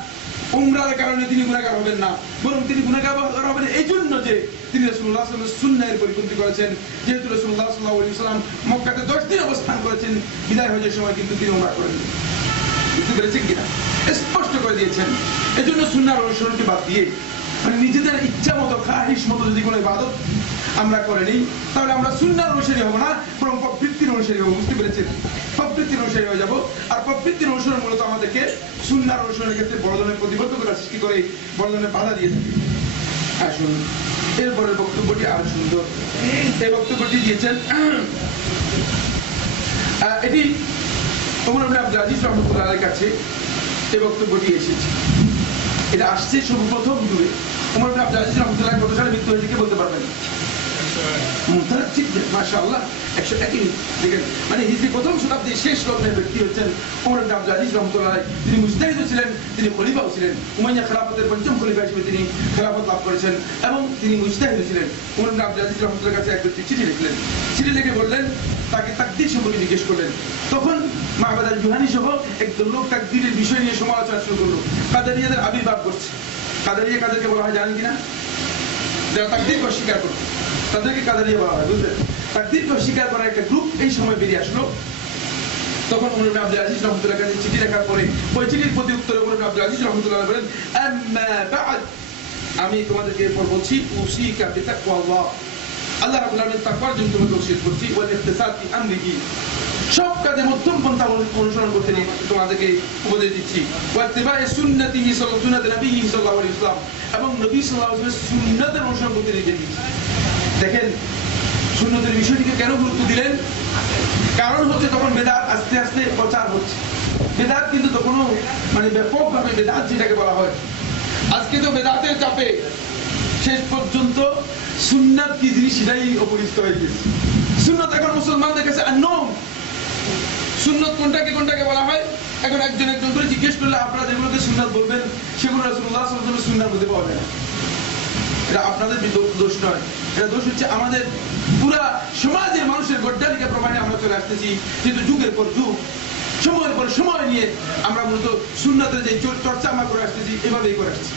উমরার কারণে তিনি গুনাহগার হবেন না, বরং তিনি গুনাহগার হবেন এই জন্য যে তিনি রাসূলুল্লাহ সাল্লাল্লাহু আলাইহি ওয়াসাল্লামের সুন্নাহের পরিপন্থী করেছেন। যেহেতু রাসূলুল্লাহ সাল্লাল্লাহু আলাইহি ওয়াসাল্লাম মক্কাতে 10 দিন অবস্থান করেছেন, বিদায় হজের সময় কিন্তু তিনি উমরা করেননি। বুঝতে পেরেছেন কিনা? স্পষ্ট করে দিয়েছেন। এজন্য সুন্নাহর অনুসরণকে বাদ দিয়ে মানে নিজেদের ইচ্ছা মতো, খাহিস মতো যদি কোনো ইবাদত আমরা করে নিই, তাহলে আমরা সুন্নাহর অনুসারী হব না, বরং প্রবৃত্তির অনুসারী হব। বুঝতে পেরেছেন? প্রবৃত্তির অনুসারী হয়ে যাব। আর প্রবৃত্তির অনুসরণ মূলত আমাদেরকে সুন্নাহর অনুসরণের ক্ষেত্রে বড় ধরনের প্রতিবন্ধকতা সৃষ্টি করে, বড় ধরনের বাধা দিয়ে থাকে। আসুন এরপরের বক্তব্যটি আরো সুন্দর। এই বক্তব্যটি দিয়েছেন, এটি ওমর ইবনে আব্দুল আজিজ রাহমাতুল্লাহ আলাইহির কাছে এই বক্তব্যটি এসেছে। এটা আসছে সর্বপ্রথম যুগে ওমর ইবনে আব্দুল আজিজ রাহমাতুল্লাহ কত সালে মৃত্যু হয়েছে কে বলতে পারবেন? মাশাআল্লাহ 101 দেখেন, মানে হিজরি প্রথম শতাব্দীর শেষ লগ্নের ব্যক্তি হচ্ছেন ওমর ইবনে আব্দুল আজিজ রাহমাতুল্লাহ। তিনি মুজতাহিদও ছিলেন, তিনি খলিফাও ছিলেন। উমাইয়া খেলাফতের পঞ্চম খলিফা হিসেবে তিনি খেলাফত লাভ করেছেন এবং তিনি মুজতাহিদও ছিলেন। ওমর ইবনে আব্দুল আজিজ রাহমাতুল্লাহর কাছে এক ব্যক্তি চিঠি লিখলেন। চিঠি লিখে বললেন, তাকে তাকদীর সম্পর্কে জিজ্ঞেস করলেন। তখন মাহবাদ আল জুহানি সহ একদল লোক তাকদীরের বিষয় নিয়ে সমালোচনা শুরু করলো। কাদেরিয়াদের আবির্ভাব করছে। কাদেরিয়া কাদেরকে বলা হয় জানেন কিনা? যারা তাকদীরকে অস্বীকার করছে তাদেরকে কাদেরিয়া বলা হয়, বুঝলেন? তাকদীরকে অস্বীকার করা একটা গ্রুপ এই সময় বেরিয়ে আসলো। তখন ওমর ইবনে আব্দুল আজিজ রাহমাতুল্লাহর কাছে চিঠি লেখার পরে ওই চিঠির প্রতি উত্তরে ওমর ইবনে আব্দুল আজিজ রাহমাতুল্লাহ বলেন, আম্মা বা'দ, আমি তোমাদেরকে এরপর বলছি, উসিকা বিতাকওয়াল্লাহ, আল্লাহ রাব্বুল আলামিনের তাকওয়ার জন্য তোমাদের ওসিয়ত করছি, ওয়াল ইখতিসাদ ফি আমরিহি, সব কাজে মধ্যম পন্থা অনুসরণ করতে তোমাদেরকে উপদেশ দিচ্ছি, ওয়া ইত্তিবা'i সুন্নতিহি সুন্নাত নবিয়্যিহি সাল্লাল্লাহু আলাইহি ওয়াসাল্লাম, এবং নবী সাল্লাল্লাহু আলাইহি ওয়াসাল্লামের সুন্নাতের অনুসরণ করতে নির্দেশ দিচ্ছি। দেখেন সুন্নতের বিষয়টিকে কেন গুরুত্ব দিলেন? কারণ হচ্ছে তখন বেদাত আস্তে আস্তে প্রচার হচ্ছে। বেদাত কিন্তু তখনও মানে ব্যাপকভাবে বেদাত যেটাকে বলা হয়, আজকে তো বেদাতের চাপে শেষ পর্যন্ত সুন্নাত কি জিনিস সেটাই অপরিচিত হয়ে গেছে। সুন্নাত এখন মুসলমানদের কাছে আননোন। সুন্নাত কোনটাকে বলা হয় এখন একজন করে জিজ্ঞেস করলে আপনারা যেগুলোকে সুন্নাত বলবেন সেগুলো রাসূলুল্লাহ সাল্লাল্লাহু আলাইহি ওয়াসাল্লামের সুন্নাহর মধ্যে পাওয়া যায় না। এটা আপনাদের দোষ নয়, এটা দোষ হচ্ছে আমাদের পুরা সমাজের মানুষের গড্ডালিকা প্রমাণে আমরা চলে আসতেছি। কিন্তু যুগের পর যুগ, সময়ের পর সময় নিয়ে আমরা মূলত সুন্নাতের যে চর্চা আমরা করে আসতেছি, এভাবেই করে আসছি।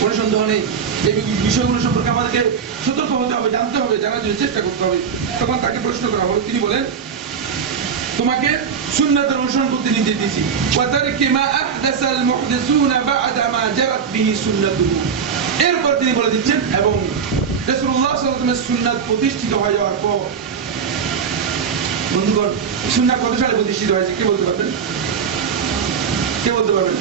কোনো সন্দেহ নেই এই বিষয়গুলো সম্পর্কে আমাদেরকে সতর্ক হতে হবে, জানতে হবে, জানার জন্য চেষ্টা করতে হবে। তখন তাকে প্রশ্ন করা হলো, তিনি বলেন, তোমাকে সুন্নাতের অনুসরণ করতে নির্দেশ দিয়েছি, ওয়া তারকি মা আহদাসাল মুহদিসুনা বা'দা মা জারাত বিহি সুন্নাতুহু। এরপর তিনি বলে দিচ্ছেন, এবং রাসূলুল্লাহ সাল্লাল্লাহু আলাইহি ওয়াসাল্লামের সুন্নাত প্রতিষ্ঠিত হয়ে যাওয়ার পর, বন্ধুগণ সুন্নাত কত সালে প্রতিষ্ঠিত হয়েছে কে বলতে পারবেন? কে বলতে পারবেন?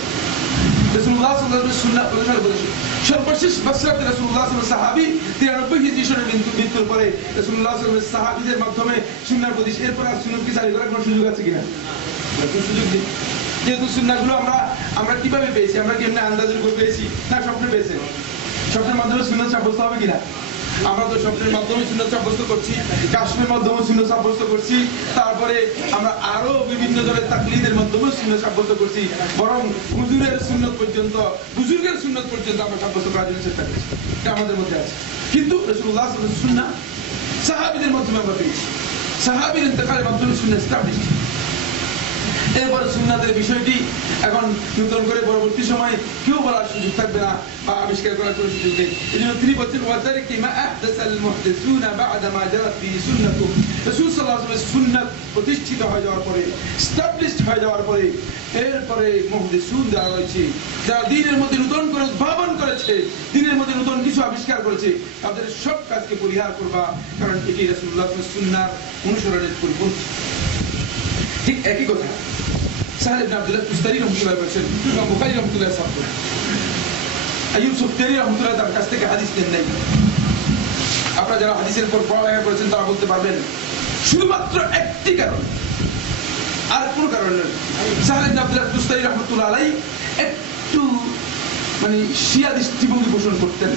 রাসূলুল্লাহ সাল্লাল্লাহু আলাইহি ওয়াসাল্লামের সুন্নাত কত সালে প্রতিষ্ঠিত? সর্বশেষ বছরাতে রাসূলুল্লাহ সাল্লাল্লাহু আলাইহি ওয়াসাল্লাম সাহাবী 93 হিজরি সনে মৃত্যুর পরে রাসূলুল্লাহ সাল্লাল্লাহু আলাইহি ওয়াসাল্লাম সাহাবীদের মাধ্যমে সুন্নাত প্রতিষ্ঠা। এরপর আর সুন্নাত কি জারি করার কোনো সুযোগ আছে কিনা? কোনো সুযোগ নেই। যেহেতু সুন্নাতগুলো আমরা কিভাবে পেয়েছি? আমরা কি এমনি আন্দাজের উপর পেয়েছি না স্বপ্নে পেয়েছি? স্বপ্নের মাধ্যমে সুন্নাত সাব্যস্ত হবে কিনা? আমরা তো স্বপ্নের মাধ্যমে সুন্নাত সাব্যস্ত করছি, কাশফের মাধ্যমে সুন্নাত সাব্যস্ত করছি, তারপরে আমরা আরো বিভিন্ন ধরনের তাকলিদের মাধ্যমে সুন্নাত সাব্যস্ত করছি। বরং হুজুরের সুন্নাত পর্যন্ত, বুজুর্গের সুন্নাত পর্যন্ত আমরা সাব্যস্ত করার জন্য চেষ্টা করছি। এটা আমাদের মধ্যে আছে। কিন্তু রাসূলুল্লাহ সাল্লাল্লাহু আলাইহি ওয়াসাল্লামের সুন্নাত সাহাবীদের মাধ্যমে আমরা পেয়েছি। সাহাবীর ইন্তেকালের মাধ্যমে সুন্নাত এস্টাবলিশ। এরপর সুন্নাতের বিষয়টি এখন নতুন করে পরবর্তী সময়ে কেউ বলার সুযোগ থাকবে না বা আবিষ্কার করার কোনো সুযোগ নেই। এই জন্য তিনি বলছেন, ওয়া তারকি মা আহদাসাল মুহদিসুনা বা'দা মা জারাত বিহি সুন্নাতুহু। রাসূল সাল্লাল্লাহু আলাইহি ওয়াসাল্লামের সুন্নাত প্রতিষ্ঠিত হয়ে যাওয়ার পরে, এস্টাবলিশড হয়ে যাওয়ার পরে, এরপরে মুহদিসুন যারা রয়েছে, যারা দ্বীনের মধ্যে নতুন করে উদ্ভাবন করেছে, দ্বীনের মধ্যে নতুন কিছু আবিষ্কার করেছে, তাদের সব কাজকে পরিহার করবা, কারণ এটি রাসূলুল্লাহ সাল্লাল্লাহু আলাইহি ওয়াসাল্লামের সুন্নাত অনুসরণের পরিপন্থী। ঠিক একই কথা সাহেল ইবনে আব্দুল্লাহ তুস্তারি রাহমাতুল্লাহ বলেছেন, ইমাম বুখারী রাহমাতুল্লাহ সাহেব আইয়ুব সুফতিয়ানি রাহমাতুল্লাহ তার কাছ থেকে হাদিস নেন নাই। আপনারা যারা হাদিসের উপর পড়ালেখা করেছেন তারা বলতে পারবেন শুধুমাত্র একটি কারণ, আর কোনো কারণ নেই। সাহেল ইবনে আব্দুল্লাহ তুস্তারি রাহমাতুল্লাহ আলাইহি একটু মানে শিয়া দৃষ্টিভঙ্গি পোষণ করতেন।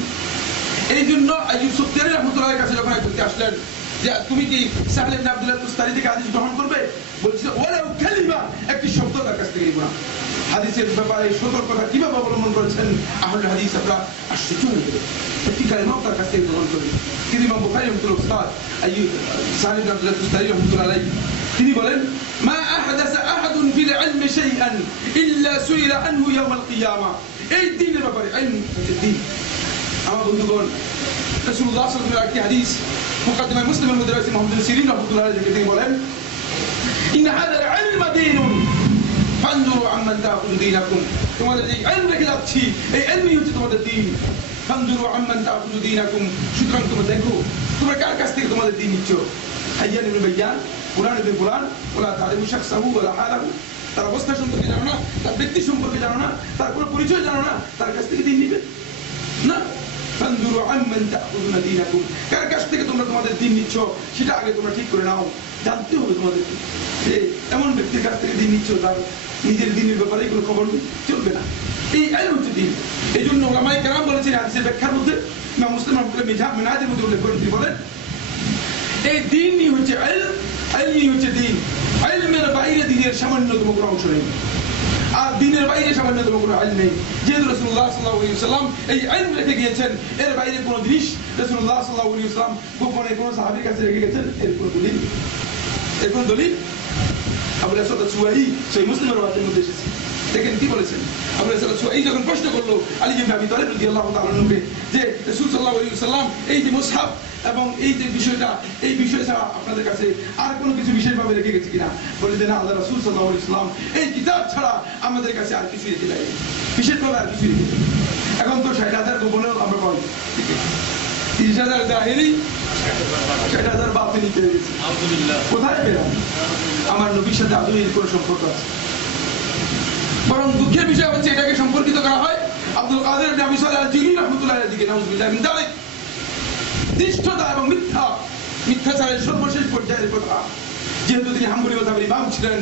এই জন্য আইয়ুব সুফতিয়ানি রাহমাতুল্লাহর কাছে যখন এক ব্যক্তি আসলেন যে তুমি কি সাহেল ইবনে আব্দুল্লাহ তুস্তারি থেকে হাদিস গ্রহণ করবে, বলছিল ওয়ালাউ কালিমা, একটি শব্দ তার কাছ থেকে নিব না। হাদিসের ব্যাপারে সতর্কতা কিভাবে অবলম্বন করেছেন আহলে হাদিস, আমরা আশ্চর্য হয়ে গেল। একটি কালিমাও তার কাছ থেকে গ্রহণ করেন। তিনি ইমাম বুখারী রাহমাতুল্লাহ উস্তাদ আইয়ুব সাহেল ইবনে আব্দুল্লাহ তুস্তারি রাহমাতুল্লাহ আলাইহি তিনি বলেন, মা আহদাসা আহাদুন ফিল ইলমি শাইআন ইল্লা সুইলা আনহু ইয়াওমাল কিয়ামা। এই দ্বীনের ব্যাপারে, দ্বীন আমার বন্ধুগণ, রাসূলুল্লাহ সাল্লাল্লাহু আলাইহি ওয়াসাল্লাম একটি হাদিস মুকাদ্দিমা মুসলিমের মধ্যে রয়েছে, মুহাম্মদ বিন সিরিন রাহমাতুল্লাহ আলাইহি তিনি বলেন, ইন হাযাল ইলমা দীনুন ফানজুরু আম্মান তাখুযু দীনাকুম। তোমাদের যে ইলম রেখে যাচ্ছি, এই ইলমই হচ্ছে তোমাদের দ্বীন। ফানজুরু আম্মান তাখুযু দীনাকুম, সুতরাং তোমরা দেখো তোমরা কার কাছ থেকে তোমাদের দ্বীন নিচ্ছ। হাইয়ান ইবনে বায়ান, ফুলান ইবনে ফুলান, ওয়ালা তারিফু শাখসাহু ওয়ালা হালাহু, তার অবস্থা সম্পর্কে জানো না, তার ব্যক্তি সম্পর্কে জানো না, তার কোনো পরিচয় জানো না, তার কাছ থেকে দ্বীন নিবে না। ফানজুরু আম্মান তাখুযুনা দীনাকুম, কার কাছ থেকে তোমরা তোমাদের দ্বীন নিচ্ছ সেটা আগে তোমরা ঠিক করে নাও। জানতে হবে তোমাদেরকে যে এমন ব্যক্তির কাছ থেকে দ্বীন নিচ্ছ তার নিজের দ্বীনের ব্যাপারে কোনো খবর চলবে না। এই ইলম হচ্ছে দ্বীন। এই জন্য উলামায়ে কেরাম বলেছেন হাদিসের ব্যাখ্যার মধ্যে, ইমাম মুসলিম রাহমাতুল্লাহ মিনহাজের মধ্যে উল্লেখ করেন, তিনি বলেন এই দ্বীনই হচ্ছে ইলম, ইলমই হচ্ছে দ্বীন। ইলমের বাইরে দ্বীনের সামান্যতম কোনো অংশ নেই, আর দ্বীনের বাইরে সামান্যতম কোনো ইলম নেই। যেহেতু রাসূলুল্লাহ সাল্লাল্লাহু আলাইহি ওয়াসাল্লাম এই ইলম রেখে গিয়েছেন, এর বাইরে কোনো জিনিস রাসূলুল্লাহ সাল্লাল্লাহু আলাইহি ওয়াসাল্লাম গোপনে কোনো সাহাবীর কাছে রেখে গেছেন, এর কোনো দলিল আবু আসাদ সুয়াইই সহিহ মুসলিমের রাওয়াতের মধ্যে এসেছে। দেখেন কি বলেছেন, আবু আসাদ সুয়াইই যখন প্রশ্ন করলো আলী ইবনে আবি তালিব রাদিয়াল্লাহু তাআলা আনহুকে যে রাসূল সাল্লাল্লাহু আলাইহি ওয়াসাল্লাম এই যে মুসহাফ এবং এই যে বিষয়টা, এই বিষয় ছাড়া আপনাদের কাছে আর কোনো কিছু বিশেষভাবে রেখে গেছে কিনা, বলে যে না, আল্লাহ রাসূল সাল্লাল্লাহু আলাইহি ওয়াসাল্লাম এই কিতাব ছাড়া আমাদের কাছে আর কিছু রেখে দেয়নি, বিশেষভাবে আর কিছু রেখে দেয়নি। এখন তো 60,000 গোপনেও আমরা পাই, 30,000 জাহেরি, 60,000 বাতিনি পেয়ে গেছি। কোথায় পেলাম? আমার নবীর সাথে আদৌ এর কোনো সম্পর্ক আছে? বরং দুঃখের বিষয় হচ্ছে এটাকে সম্পর্কিত করা হয় আব্দুল কাদের ইবনে আবি সালেহ আল-জিলানী রাহমাতুল্লাহি আলাইহি দিকে, নাউযুবিল্লাহি মিন যালিক। দৃষ্টতা এবং মিথ্যাচারের সর্বশেষ পর্যায়ের কথা। যেহেতু তিনি হাম্বলি মাযহাবের ইমাম ছিলেন,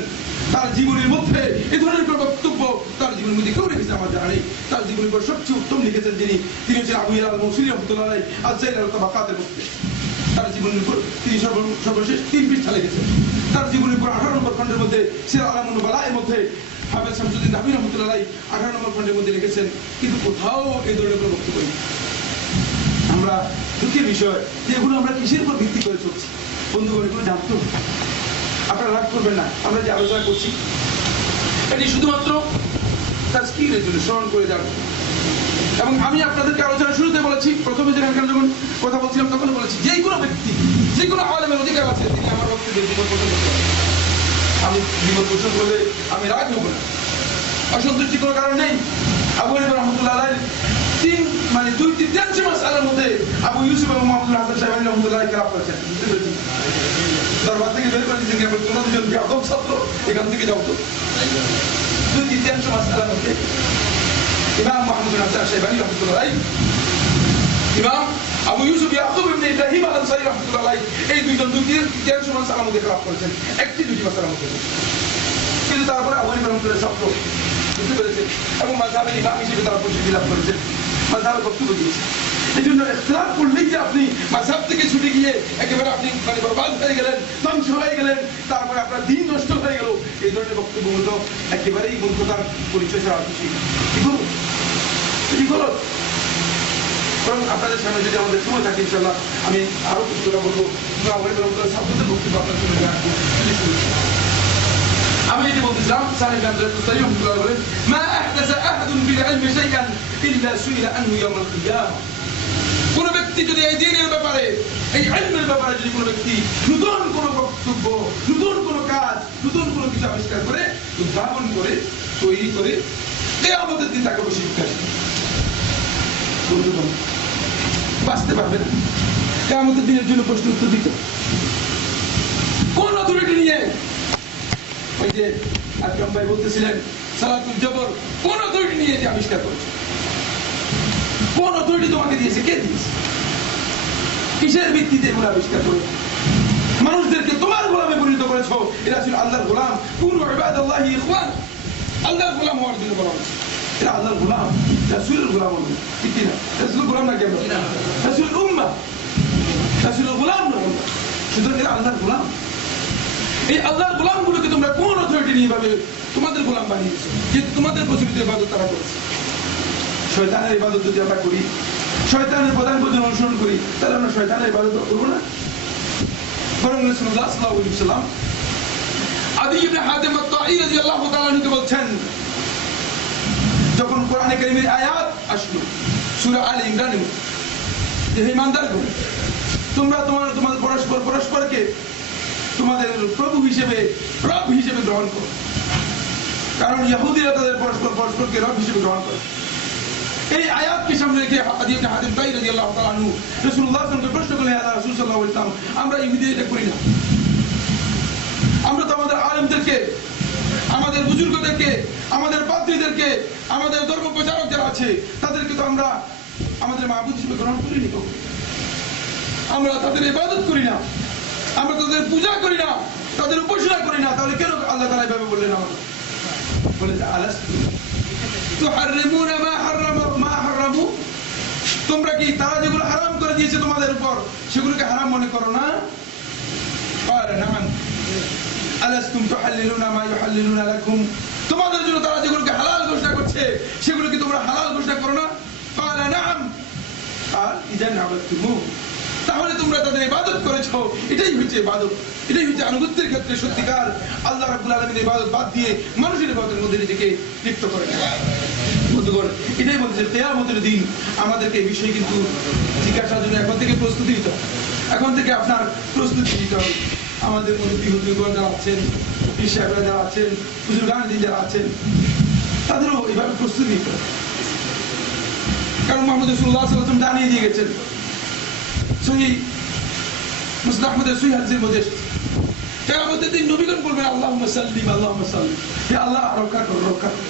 তার জীবনের মধ্যে এই ধরনের কোনো বক্তব্য তার জীবনের মধ্যে কেউ রেখেছে আমার জানা নেই। তার জীবনের পর সবচেয়ে উত্তম লিখেছেন তিনি হচ্ছেন আবু হিলাল আল-মৌসিলী রাহমাতুল্লাহি আলাইহি আল-জাইল আল-তাবাকাতের মধ্যে। তার জীবনের উপর তিনি সর্বশেষ 3 পৃষ্ঠা লিখেছেন। তার জীবনের উপর 18 নম্বর খণ্ডের মধ্যে সিরাত আলামুন নুবালা এর মধ্যে হাফেজ শামসুদ্দিন রাবি রাহমাতুল্লাহি আলাইহি 18 নম্বর খণ্ডের মধ্যে লিখেছেন, কিন্তু কোথাও এই ধরনের কোনো বক্তব্য নেই। আমরা দুঃখের বিষয় যে এগুলো আমরা কিসের উপর ভিত্তি করে চলছি? বন্ধুগণ, এগুলো জানতো, আপনারা রাগ করবেন না, আমরা যে আলোচনা করছি এটি শুধুমাত্র তাজকিরের জন্য, স্মরণ করে যান। এবং আমি আপনাদেরকে আলোচনা শুরুতে বলেছি, প্রথমে যেখানে যখন কথা বলছিলাম তখন বলেছি যে কোনো ব্যক্তি, যে কোনো আলেমের অধিকার আছে তিনি আমার বক্তব্যে বিপদ পোষণ করতে পারেন। আমি বিপদ পোষণ করলে আমি রাগ হব না, অসন্তুষ্টি কোনো কারণ নেই। আবু হানিফা রাহমাতুল্লাহি আলাইহি 2/3 মাসআলার মধ্যে আবু ইউসুফ এবং মুহাম্মদ হাসান শাইবানী রাহমাতুল্লাহি খেলাফ করেছেন। দরবার থেকে বের করে দিয়েছেন, কেবল তোমরা দুজন কি আদম ছাত্র, এখান থেকে যাও তো। 2/3 মাসআলার মধ্যে ইমাম মুহাম্মদ হাসান শাইবানী রাহমাতুল্লাহি আলাইহি, ইমাম আবু ইউসুফ ইয়াকুব ইবনে ইব্রাহিম আল-আনসারী রাহমাতুল্লাহি আলাইহি এই দুইজন 2/3 মাসআলার মধ্যে খেলাফ করেছেন, একটি দুটি মাসআলার মধ্যে। কিন্তু তারপরে আবু হানিফা রাহমাতুল্লাহি ছাত্র বুঝতে পেরেছেন এবং মাযহাবের ইমাম হিসেবে তারা পরিচিতি লাভ করেছেন, মাযহাবের বক্তব্য দিয়েছেন। এই জন্য ইখতিলাফ করলেই যে আপনি মাযহাব থেকে ছুটে গিয়ে একেবারে আপনি বরবাদ হয়ে গেলেন, ধ্বংস হয়ে গেলেন, তারপরে আপনার দিন নষ্ট হয়ে গেল, এই ধরনের বক্তব্যগুলো একেবারেই মূর্খতার পরিচয় ছাড়া কিছুই না। এটি গলত। বরং আপনাদের সামনে যদি আমাদের সময় থাকে ইনশাআল্লাহ আমি আরো কিছু কথা বলবো, ছাত্রদের বক্তব্য আপনার সামনে রাখবো। আমি যেটি বলতেছিলাম, সাহেব আব্দুল মুত্তালিব রাহমাতুল্লাহি আলাইহি বলেন, মা আহদাসা আহাদুন ফিল ইলমি শাইআন ইল্লা সুইলা আনহু ইয়াউমাল কিয়ামাহ। কোন ব্যক্তি যদি এই দ্বীনের ব্যাপারে, এই ইলমের ব্যাপারে যদি কোন ব্যক্তি নতুন কোন বক্তব্য, নতুন কোন কাজ, নতুন কোন কিছু আবিষ্কার করে, উদ্ভাবন করে, তৈরি করে, কিয়ামতের দিন তাকে বসে জিজ্ঞাসা করবে, বাঁচতে পারবে না। কিয়ামতের দিনের জন্য প্রশ্ন উত্তর দিতে কোন অথরিটি নিয়ে? ওই যে আকরাম ভাই বলতেছিলেন সালাতুল জবর কোন অথরিটি নিয়ে যে আবিষ্কার করেছে? কোন অথরিটি তোমাকে দিয়েছে? কে দিয়েছে? কিসের ভিত্তিতে এগুলো আবিষ্কার করেছে? মানুষদেরকে তোমার গোলামে পরিণত করেছো। এরা ছিল আল্লাহর গোলাম। কুনু ইবাদাল্লাহি ইখওয়ান, আল্লাহর গোলাম হওয়ার জন্য বলা হয়েছে। এরা আল্লাহর গোলাম, রাসূলের গোলাম হবে, ঠিক না? রাসূলের গোলাম না কেন? রাসূলের উম্মাহ, রাসূলের গোলাম না। সুতরাং এরা আল্লাহর গোলাম। এই আল্লাহর গোলামগুলোকে তোমরা কোন অথরিটি নিয়ে ভাবে তোমাদের গোলাম বানিয়েছো? কিন্তু তোমাদের প্রচলিত ইবাদত তারা করেছে। শয়তানের ইবাদত যদি আমরা করি, শয়তানের প্রধান প্রধান অনুসরণ করি, তাহলে আমরা শয়তানের ইবাদত করবো না। বরং রাসূলুল্লাহ সাল্লাল্লাহু আলাইহি ওয়াসাল্লাম আদী ইবনে হাতিম আত-তাঈ রাদিয়াল্লাহু তাআলা আনহু বলছেন, যখন কোরআনে কারীমের আয়াত আসলো সূরা আলে ইমরানে, যে হে ইমানদারগণ, তোমরা তোমাদের পরস্পরকে তোমাদের প্রভু হিসেবে, রব হিসেবে গ্রহণ করো। কারণ ইহুদিরা তাদের পরস্পরকে রব হিসেবে গ্রহণ করে। এই আয়াতকে সামনে রেখে আদী ইবনে হাতিম তাঈ রাদিয়াল্লাহু তাআলা আনহু রাসূলুল্লাহ সাল্লাল্লাহু আলাইহি ওয়াসাল্লামকে প্রশ্ন করলেন, ইয়া রাসূল সাল্লাল্লাহু আলাইহি ওয়াসাল্লাম, আমরা ইহুদি এটা করি না। আমরা তো আমাদের আলেমদেরকে, আমাদের বুজুর্গদেরকে, আমাদের পাদ্রীদেরকে, আমাদের ধর্ম প্রচারক যারা আছে তাদেরকে তো আমরা আমাদের মাবুদ হিসেবে গ্রহণ করিনি। তো আমরা তাদের ইবাদত করি না, আমরা তাদের পূজা করি না, তাদের উপাসনা করি না। তাহলে কেন আল্লাহ তাআলা এভাবে বললেন? আমাদের বলে আলাস্তু তুহাররিমুনা মা হারামু, তোমরা কি তারা যেগুলো হারাম করে দিয়েছে তোমাদের উপর সেগুলোকে হারাম মনে করো না? ক্বালা নাআম আলাস্তুম তুহাল্লিলুনা মা ইউহাল্লিলুনা লাকুম, তোমাদের জন্য তারা যেগুলোকে হালাল ঘোষণা করছে সেগুলো কি তোমরা হালাল ঘোষণা করো না? ক্বালা নাআম আর ইযান আবাদতুমু, তাহলে তোমরা তাদের ইবাদত করেছো। এটাই হচ্ছে ইবাদত, এটাই হচ্ছে আনুগত্যের ক্ষেত্রে সত্যিকার আল্লাহ রাব্বুল আলামিনের ইবাদত বাদ দিয়ে মানুষের ইবাদতের মধ্যে নিজেকে লিপ্ত করে নেওয়া। বন্ধুগণ, এটাই বলছে কিয়ামতের দিন আমাদেরকে এই বিষয়ে কিন্তু জিজ্ঞাসার জন্য এখন থেকে প্রস্তুতি নিতে হবে। এখন থেকে আপনার প্রস্তুতি নিতে হবে। আমাদের মধ্যে হুজুরগণ যারা আছেন, পীর সাহেবরা যারা আছেন, বুজুর্গান যারা আছেন, তাদেরও এভাবে প্রস্তুতি নিতে হবে। কারণ মুহাম্মদ রাসূলুল্লাহ সাল্লাল্লাহু আলাইহি ওয়াসাল্লাম জানিয়ে দিয়ে গেছেন, সহিহ মুসনাদ আহমদের সহিহ হাদিসের মধ্যে কিয়ামতের দিন নবীগণ বলবেন আল্লাহুম্মা সাল্লিম আল্লাহুম্মা সাল্লিম, হে আল্লাহ রক্ষা করো রক্ষা করো।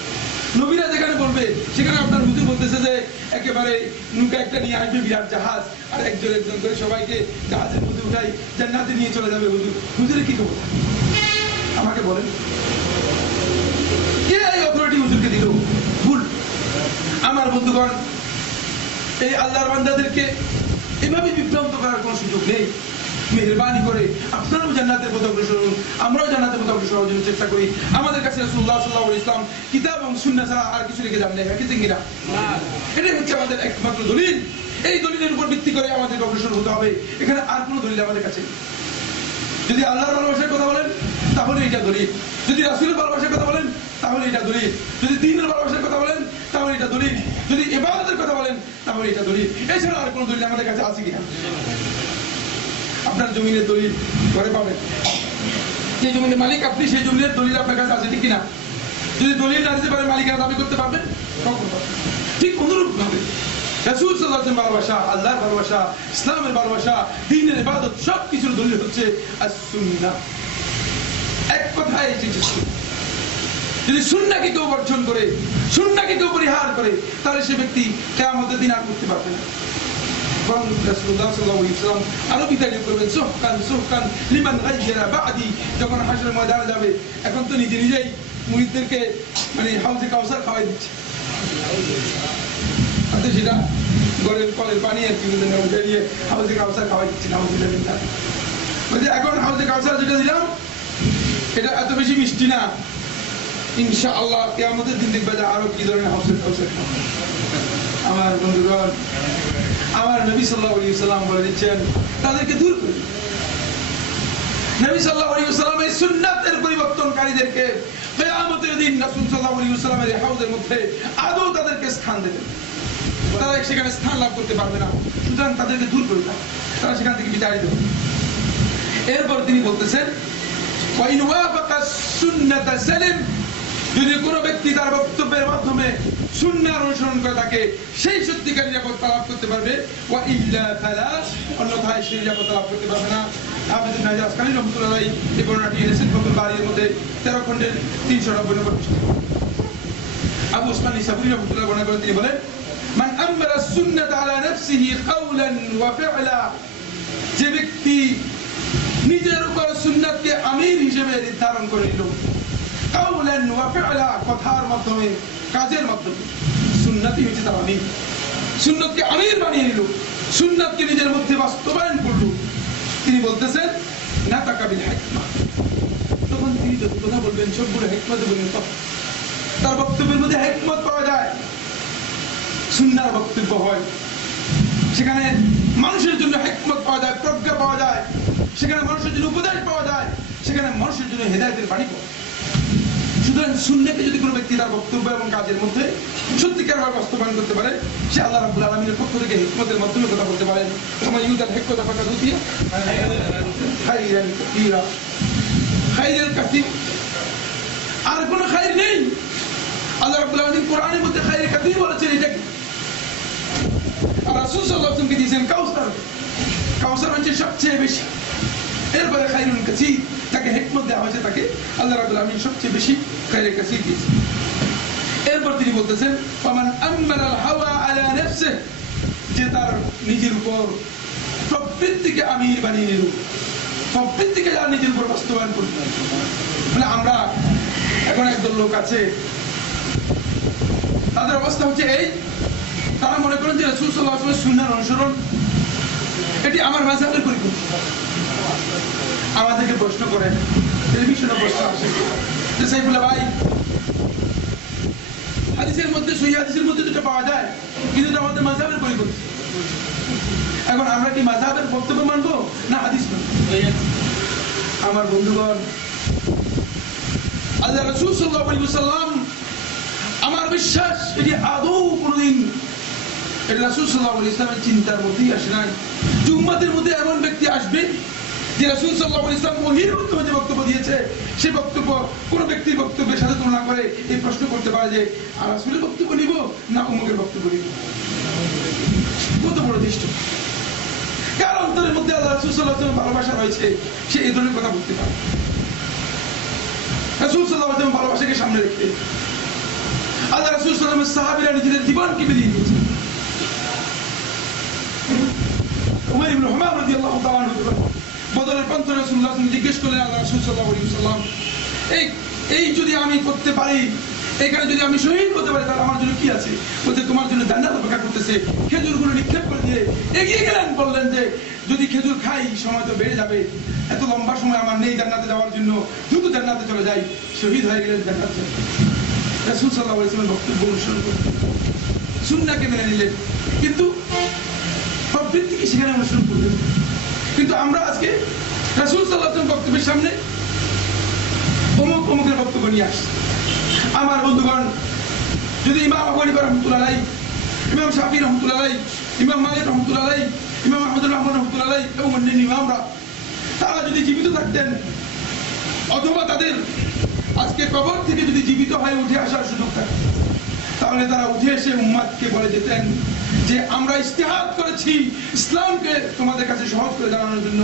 নবীরা যেখানে বলবে সেখানে আপনার হুজুর বলতেছে যে একেবারে নৌকা একটা নিয়ে আসবে বিরাট জাহাজ, আর একজন একজন করে সবাইকে জাহাজের মধ্যে উঠাই জান্নাতে নিয়ে চলে যাবে। হুজুরের কি খবর আমাকে বলেন? কে এই অথরিটি হুজুরকে দিল? ভুল। আমার বন্ধুগণ, এই আল্লাহর বান্দাদেরকে এভাবে বিভ্রান্ত করার কোনো সুযোগ নেই। মেহেরবানি করে আপনারাও জান্নাতের পথে অগ্রসর হন, আমরাও জান্নাতের পথে অগ্রসর হওয়ার জন্য চেষ্টা করি। আমাদের কাছে রাসূলুল্লাহ সাল্লাল্লাহু আলাইহি ওয়াসাল্লাম কিতাব এবং সুন্নাহ ছাড়া আর কিছু রেখে যান নাই, হাকিতে কিনা? এটাই হচ্ছে আমাদের একমাত্র দলিল। এই দলিলের উপর ভিত্তি করে আমাদের অগ্রসর হতে হবে। এখানে আর কোনো দলিল আমাদের কাছে নেই। যদি আল্লাহর ভালোবাসার কথা বলেন তাহলে এটা দলিল, যদি রাসূলের ভালোবাসার কথা বলেন তাহলে এটা দলিল, যদি দ্বীনের ভালোবাসার কথা বলেন তাহলে এটা দলিল, যদি ইবাদতের কথা বলেন তাহলে এটা দলিল। এছাড়া আর কোনো দলিল আমাদের কাছে আছে কিনা? আপনার জমিনের দলিল ঘরে পাবেন, যে জমিনের মালিক আপনি, সেই জমিনের দলিল আপনার কাছে আছে ঠিক কিনা? যদি দলিল না দিতে পারেন মালিকেরা দাবি করতে পারবেন? কখন পারবেন? ঠিক অনুরূপ ভাবে রাসূল সাল্লাল্লাহু আলাইহি ওয়াসাল্লামের ভালোবাসা, আল্লাহর ভালোবাসা, ইসলামের ভালোবাসা, দ্বীনের ইবাদত সবকিছুর দলিল হচ্ছে আস-সুন্নাহ। এক কথায় এসেছে সুন্নাহ। যদি সুন্নাহকে কেউ বর্জন করে, সুন্নাহকে কেউ পরিহার করে, তাহলে সে ব্যক্তি কিয়ামতের দিন আর করতে পারবে না। বরং রাসূলুল্লাহ সাল্লাল্লাহু আলাইহি ওয়াসাল্লাম আরো বিতাড়িত করবেন, সুহকান সুহকান লিমান গায়্যারা বা'দি। যখন হাশরের ময়দানে যাবে, এখন তো নিজে নিজেই মুরিদদেরকে মানে হাউজে কাউসার খাওয়াই দিচ্ছে, হয়তো সেটা গড়ের কলের পানি আর কি উঠে দিয়ে হাউজে কাউসার খাওয়াই দিচ্ছে। নাউযুবিল্লাহ। বলছে এখন হাউজে কাউসার যেটা দিলাম এটা এত বেশি মিষ্টি না, ইনশাআল্লাহ কিয়ামতের দিন দেখবে যে আরো কি ধরনের হাউজে কাউসার খাওয়া। আমার বন্ধুগণ, আমার নবী সাল্লাল্লাহু আলাইহি ওয়াসাল্লাম বলে দিচ্ছেন তাদেরকে দূর করে। নবী সাল্লাল্লাহু আলাইহি ওয়াসাল্লাম এই সুন্নাতের পরিবর্তনকারীদেরকে কিয়ামতের দিন রাসূল সাল্লাল্লাহু আলাইহি ওয়াসাল্লামের এই হাউজের মধ্যে আদৌ তাদেরকে স্থান দেবেন, তারা সেখানে স্থান লাভ করতে পারবে না। সুতরাং তাদেরকে দূর করে দাও, তারা সেখান থেকে বিতাড়িত হবে। এরপর তিনি বলতেছেন ওয়া ইন ওয়াফাকা সুন্নাতা সালিম, যদি কোনো ব্যক্তি তার বক্তব্যের মাধ্যমে সুন্নাহর অনুসরণ করে থাকে সেই সত্যিকার নিরাপত্তা লাভ করতে পারবে, ওয়া ইল্লা ফালা, অন্যথায় সেই নিরাপত্তা লাভ করতে পারবে না। হাফেজ ইবনে হাজার আসকালী রাহমাতুল্লাহ আলাইহি এই বর্ণনাটি এনেছেন ফাতুল বারীর মধ্যে 13 খণ্ডের 390 নম্বর পৃষ্ঠা। আবু উসমান ইসাবুরি রাহমাতুল্লাহ বর্ণনা করেন, তিনি বলেন মান আমরা সুন্নাত আলা নাফসিহি কাওলান ওয়া ফি'লা, যে ব্যক্তি নিজের উপর সুন্নাতকে আমির হিসেবে নির্ধারণ করে নিল, কাওলান ওয়া ফি'লা, কথার মাধ্যমে কাজের মাধ্যমে, সুন্নাতই হচ্ছে তার আমির। সুন্নাতকে আমির বানিয়ে নিল, সুন্নাতকে নিজের মধ্যে বাস্তবায়ন করল। তিনি বলতেছেন নাতাকা বিল হিকমা, তখন তিনি যত কথা বলবেন সবগুলো হিকমতে বলবেন। তার বক্তব্যের মধ্যে হিকমত পাওয়া যায়, সুন্নাহর বক্তব্য হয়, সেখানে মানুষের জন্য হিকমত পাওয়া যায়, প্রজ্ঞা পাওয়া যায়, সেখানে মানুষের জন্য উপদেশ পাওয়া যায়, সেখানে মানুষের জন্য হেদায়েতের বাণী পাওয়া যায়। সুতরাং সুন্নাহকে যদি কোনো ব্যক্তি তার বক্তব্য এবং কাজের মধ্যে সত্যিকারভাবে বাস্তবায়ন করতে পারে, সে আল্লাহ রাব্বুল আলামিনের পক্ষ থেকে হিকমতের মাধ্যমে কথা বলতে পারেন। তোমার ইউদাল হিকমতা ফাকাদ উতিয়া খাইরান কাসীরা, খাইরাল কাসীর, আর কোনো খাইর নেই। আল্লাহ রাব্বুল আলামিন কোরআনের মধ্যে খাইর কাসীর বলেছেন, এটা কি? আর রাসূল সাল্লাল্লাহু আলাইহি ওয়াসাল্লাম দিয়েছেন কাউসার, কাউসার হচ্ছে সবচেয়ে বেশি। এরপরে খাইরুন কাসীর, তাকে হিকমত দেওয়া হয়েছে, তাকে আল্লাহ রাব্বুল আলামিন সবচেয়ে বেশি খাইর কাসীর দিয়েছেন। এরপর তিনি বলতেছেন ফামান আমারাল হাওয়া আলা নাফসিহি, যে তার নিজের উপর প্রবৃত্তিকে আমির বানিয়ে নিল, প্রবৃত্তিকে যার নিজের উপর বাস্তবায়ন করতে। মানে আমরা এখন একদল লোক আছে, তাদের অবস্থা হচ্ছে এই, তারা মনে করেন যে রাসূল সাল্লাল্লাহু আলাইহি ওয়াসাল্লামের সুন্নাহর অনুসরণ এটি আমার মাযহাবের পরিপন্থী। আমাদেরকে প্রশ্ন করেন, টেলিভিশনে প্রশ্ন আসে যে সাইফুল্লাহ ভাই, হাদিসের মধ্যে সহিহ হাদিসের মধ্যে যেটা পাওয়া যায় কিন্তু এটা আমাদের মাযহাবের পরিপন্থী। এখন আমরা কি মাযহাবের বক্তব্য মানবো না হাদিস মানবো? আমার বন্ধুগণ, আল্লাহ রাসূল সাল্লাল্লাহু আলাইহি ওয়াসাল্লাম, আমার বিশ্বাস এটি আদৌ কোনোদিন এটা রাসূল সাল্লাল্লাহু আলাইহি ওয়াসাল্লামের চিন্তার মধ্যেই আসে নাই যে উম্মতের মধ্যে এমন ব্যক্তি আসবে যে রাসূল সাল্লাল্লাহু আলাইহি ওয়াসাল্লাম ওহীর মাধ্যমে যে বক্তব্য দিয়েছে সেই বক্তব্য কোনো ব্যক্তির বক্তব্যের সাথে তুলনা করে এই প্রশ্ন করতে পারে যে রাসূলের বক্তব্য নিব না অমুকের বক্তব্য নিব। কত বড় দৃষ্ট! কার অন্তরের মধ্যে আল্লাহ রাসূল সাল্লাল্লাহু আলাইহি ওয়াসাল্লাম ভালোবাসা রয়েছে সে এই ধরনের কথা বলতে পারে। রাসূল সাল্লাল্লাহু আলাইহি ওয়াসাল্লাম ভালোবাসাকে সামনে রেখে আল্লাহ রাসূল সাল্লাল্লাহু আলাইহি ওয়াসাল্লামের সাহাবীরা নিজেদের জীবনকে বিলিয়ে দিয়েছে। উমার ইবনে হুমাম রাদিয়াল্লাহু তাআলা আনহু বদরের প্রান্তরে রাসূলুল্লাহ সাল্লাল্লাহু আলাইহি ওয়াসাল্লাম জিজ্ঞেস করলেন আল্লাহ রাসূল সাল্লাল্লাহু আলাইহি ওয়াসাল্লাম, এই যদি আমি করতে পারি, এখানে যদি আমি শহীদ হতে পারি তাহলে আমার জন্য কি আছে? বলতে তোমার জন্য জান্নাত অপেক্ষা করতেছে। খেজুরগুলো নিক্ষেপ করে দিয়ে এগিয়ে গেলেন, বললেন যে যদি খেজুর খাই সময় তো বেড়ে যাবে, এত লম্বা সময় আমার নেই জান্নাতে যাওয়ার জন্য, দ্রুত জান্নাতে চলে যাই। শহীদ হয়ে গেলেন জান্নাতে। রাসূল সাল্লাল্লাহু আলাইহি ওয়াসাল্লামের বক্তব্য অনুসরণ করলেন, সুন্নাহকে মেনে নিলেন, কিন্তু প্রবৃত্তিকে সেখানে অনুসরণ করলেন। কিন্তু আমরা আজকে রাসূল সাল্লাল্লাহু আলাইহি ওয়াসাল্লাম বক্তব্যের সামনে অমুকের বক্তব্য নিয়ে আসি। আমার বন্ধুগণ, যদি ইমাম আবু হানিফা রাহমাতুল্লাহ আলাইহি, ইমাম শাফিঈ রাহমাতুল্লাহ আলাইহি, ইমাম মালিক রাহমাতুল্লাহ আলাইহি, ইমাম আহমদ রাহমাতুল্লাহ আলাইহি এবং অন্যান্য ইমামরা তারা যদি জীবিত থাকতেন অথবা তাদের আজকে কবর থেকে যদি জীবিত হয়ে উঠে আসার সুযোগ থাকে তাহলে তারা উঠে এসে উম্মতকে বলে যেতেন যে আমরা ইজতিহাদ করেছি ইসলামকে তোমাদের কাছে সহজ করে জানানোর জন্য,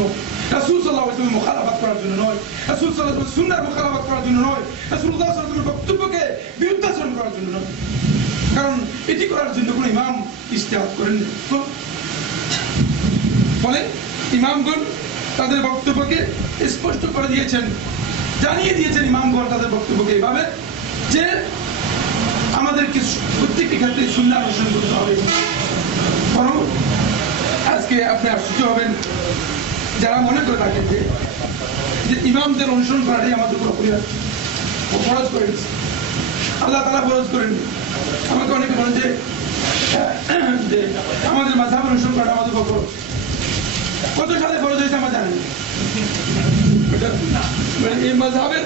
রাসূল সাল্লাল্লাহু আলাইহি ওয়াসাল্লাম মুখালাফাত করার জন্য নয়, রাসূল সাল্লাল্লাহু আলাইহি ওয়াসাল্লাম সুন্নাহর মুখালাফাত করার জন্য নয়, রাসূলুল্লাহ সাল্লাল্লাহু আলাইহি ওয়াসাল্লামের বক্তব্যকে বিরুদ্ধাচরণ করার জন্য নয়। কারণ এটি করার জন্য কোনো ইমাম ইজতিহাদ করেননি। ফলে ইমামগণ তাদের বক্তব্যকে স্পষ্ট করে দিয়েছেন, জানিয়ে দিয়েছেন ইমামগণ তাদের বক্তব্যকে এইভাবে যে আমাদেরকে প্রত্যেকটি ক্ষেত্রে সুন্নাহ অনুসরণ করতে হবে। বরং আজকে আপনি আশ্চর্য হবেন যারা মনে করে থাকেন যে ইমামদের অনুসরণ করাটাই আমাদের পুরোপুরি ফরজ করে গেছে। আল্লাহ তাআলা ফরজ করেন। আমাকে অনেকে বলেন যে আমাদের মাযহাব অনুসরণ করা আমাদের ফরজ। কত সালে ফরজ হয়েছে আমরা জানি না। এই মাযহাবের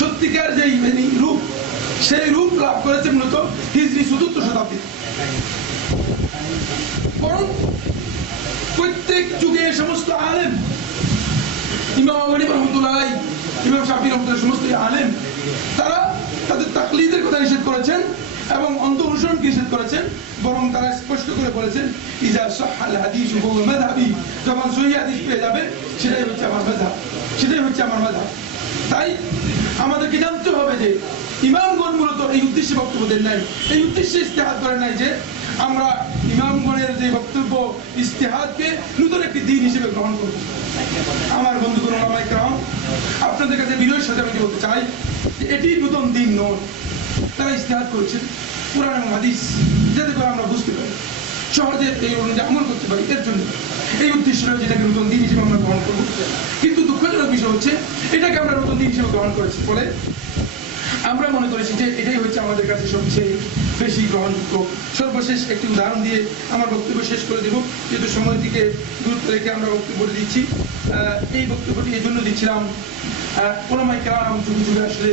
সত্যিকার যে রূপ, সেই রূপ লাভ করেছে মূলত হিজরি ৪র্থ শতাব্দী। বরং প্রত্যেক যুগে সমস্ত আলেম, ইমাম আবু হানিফা রাহমাতুল্লাহ আলাইহি, ইমাম শাফিঈ রাহমাতুল্লাহ, সমস্ত আলেম তারা তাদের তাকলিদের কথা নিষেধ করেছেন এবং অন্ধ অনুসরণকে নিষেধ করেছেন। বরং তারা স্পষ্ট করে বলেছেন ইজা সাহাল হাদিস ফাহুয়া মাযহাবি, যখন সহিহ হাদিস পেয়ে যাবে সেটাই হচ্ছে আমার মাযহাব, সেটাই হচ্ছে আমার মাযহাব। তাই আমাদেরকে জানতে হবে যে ইমামগণ মূলত এই উদ্দেশ্যে বক্তব্য দেন নাই, এই উদ্দেশ্যে ইজতিহাদ করেন নাই যে আমরা ইমামগণের যে বক্তব্য ইজতিহাদকে নতুন একটি দিন হিসেবে গ্রহণ করব। আমার বন্ধুগণ ওলামায়ে কেরাম, আপনাদের কাছে বিনয়ের সাথে আমি বলতে চাই যে এটি নতুন দিন নয়। তারা ইজতিহাদ করেছেন কুরআন এবং হাদিস যাতে করে আমরা বুঝতে পারি, সহজে এই অনুযায়ী আমল করতে পারি, এর জন্য এই উদ্দেশ্য যেটাকে নতুন দিন হিসেবে আমরা গ্রহণ করবো। কিন্তু দুঃখজনক বিষয় হচ্ছে এটাকে আমরা নতুন দিন হিসেবে গ্রহণ করেছি বলে আমরা মনে করেছি যে এটাই হচ্ছে আমাদের কাছে সবচেয়ে বেশি গ্রহণযোগ্য। সর্বশেষ একটি উদাহরণ দিয়ে আমার বক্তব্য শেষ করে দেব, যেহেতু সময়ের দিকে গুরুত্ব রেখে আমরা বক্তব্য দিচ্ছি। এই বক্তব্যটি এই জন্য দিচ্ছিলাম, ওলামায়ে কেরাম যুগে যুগে আসলে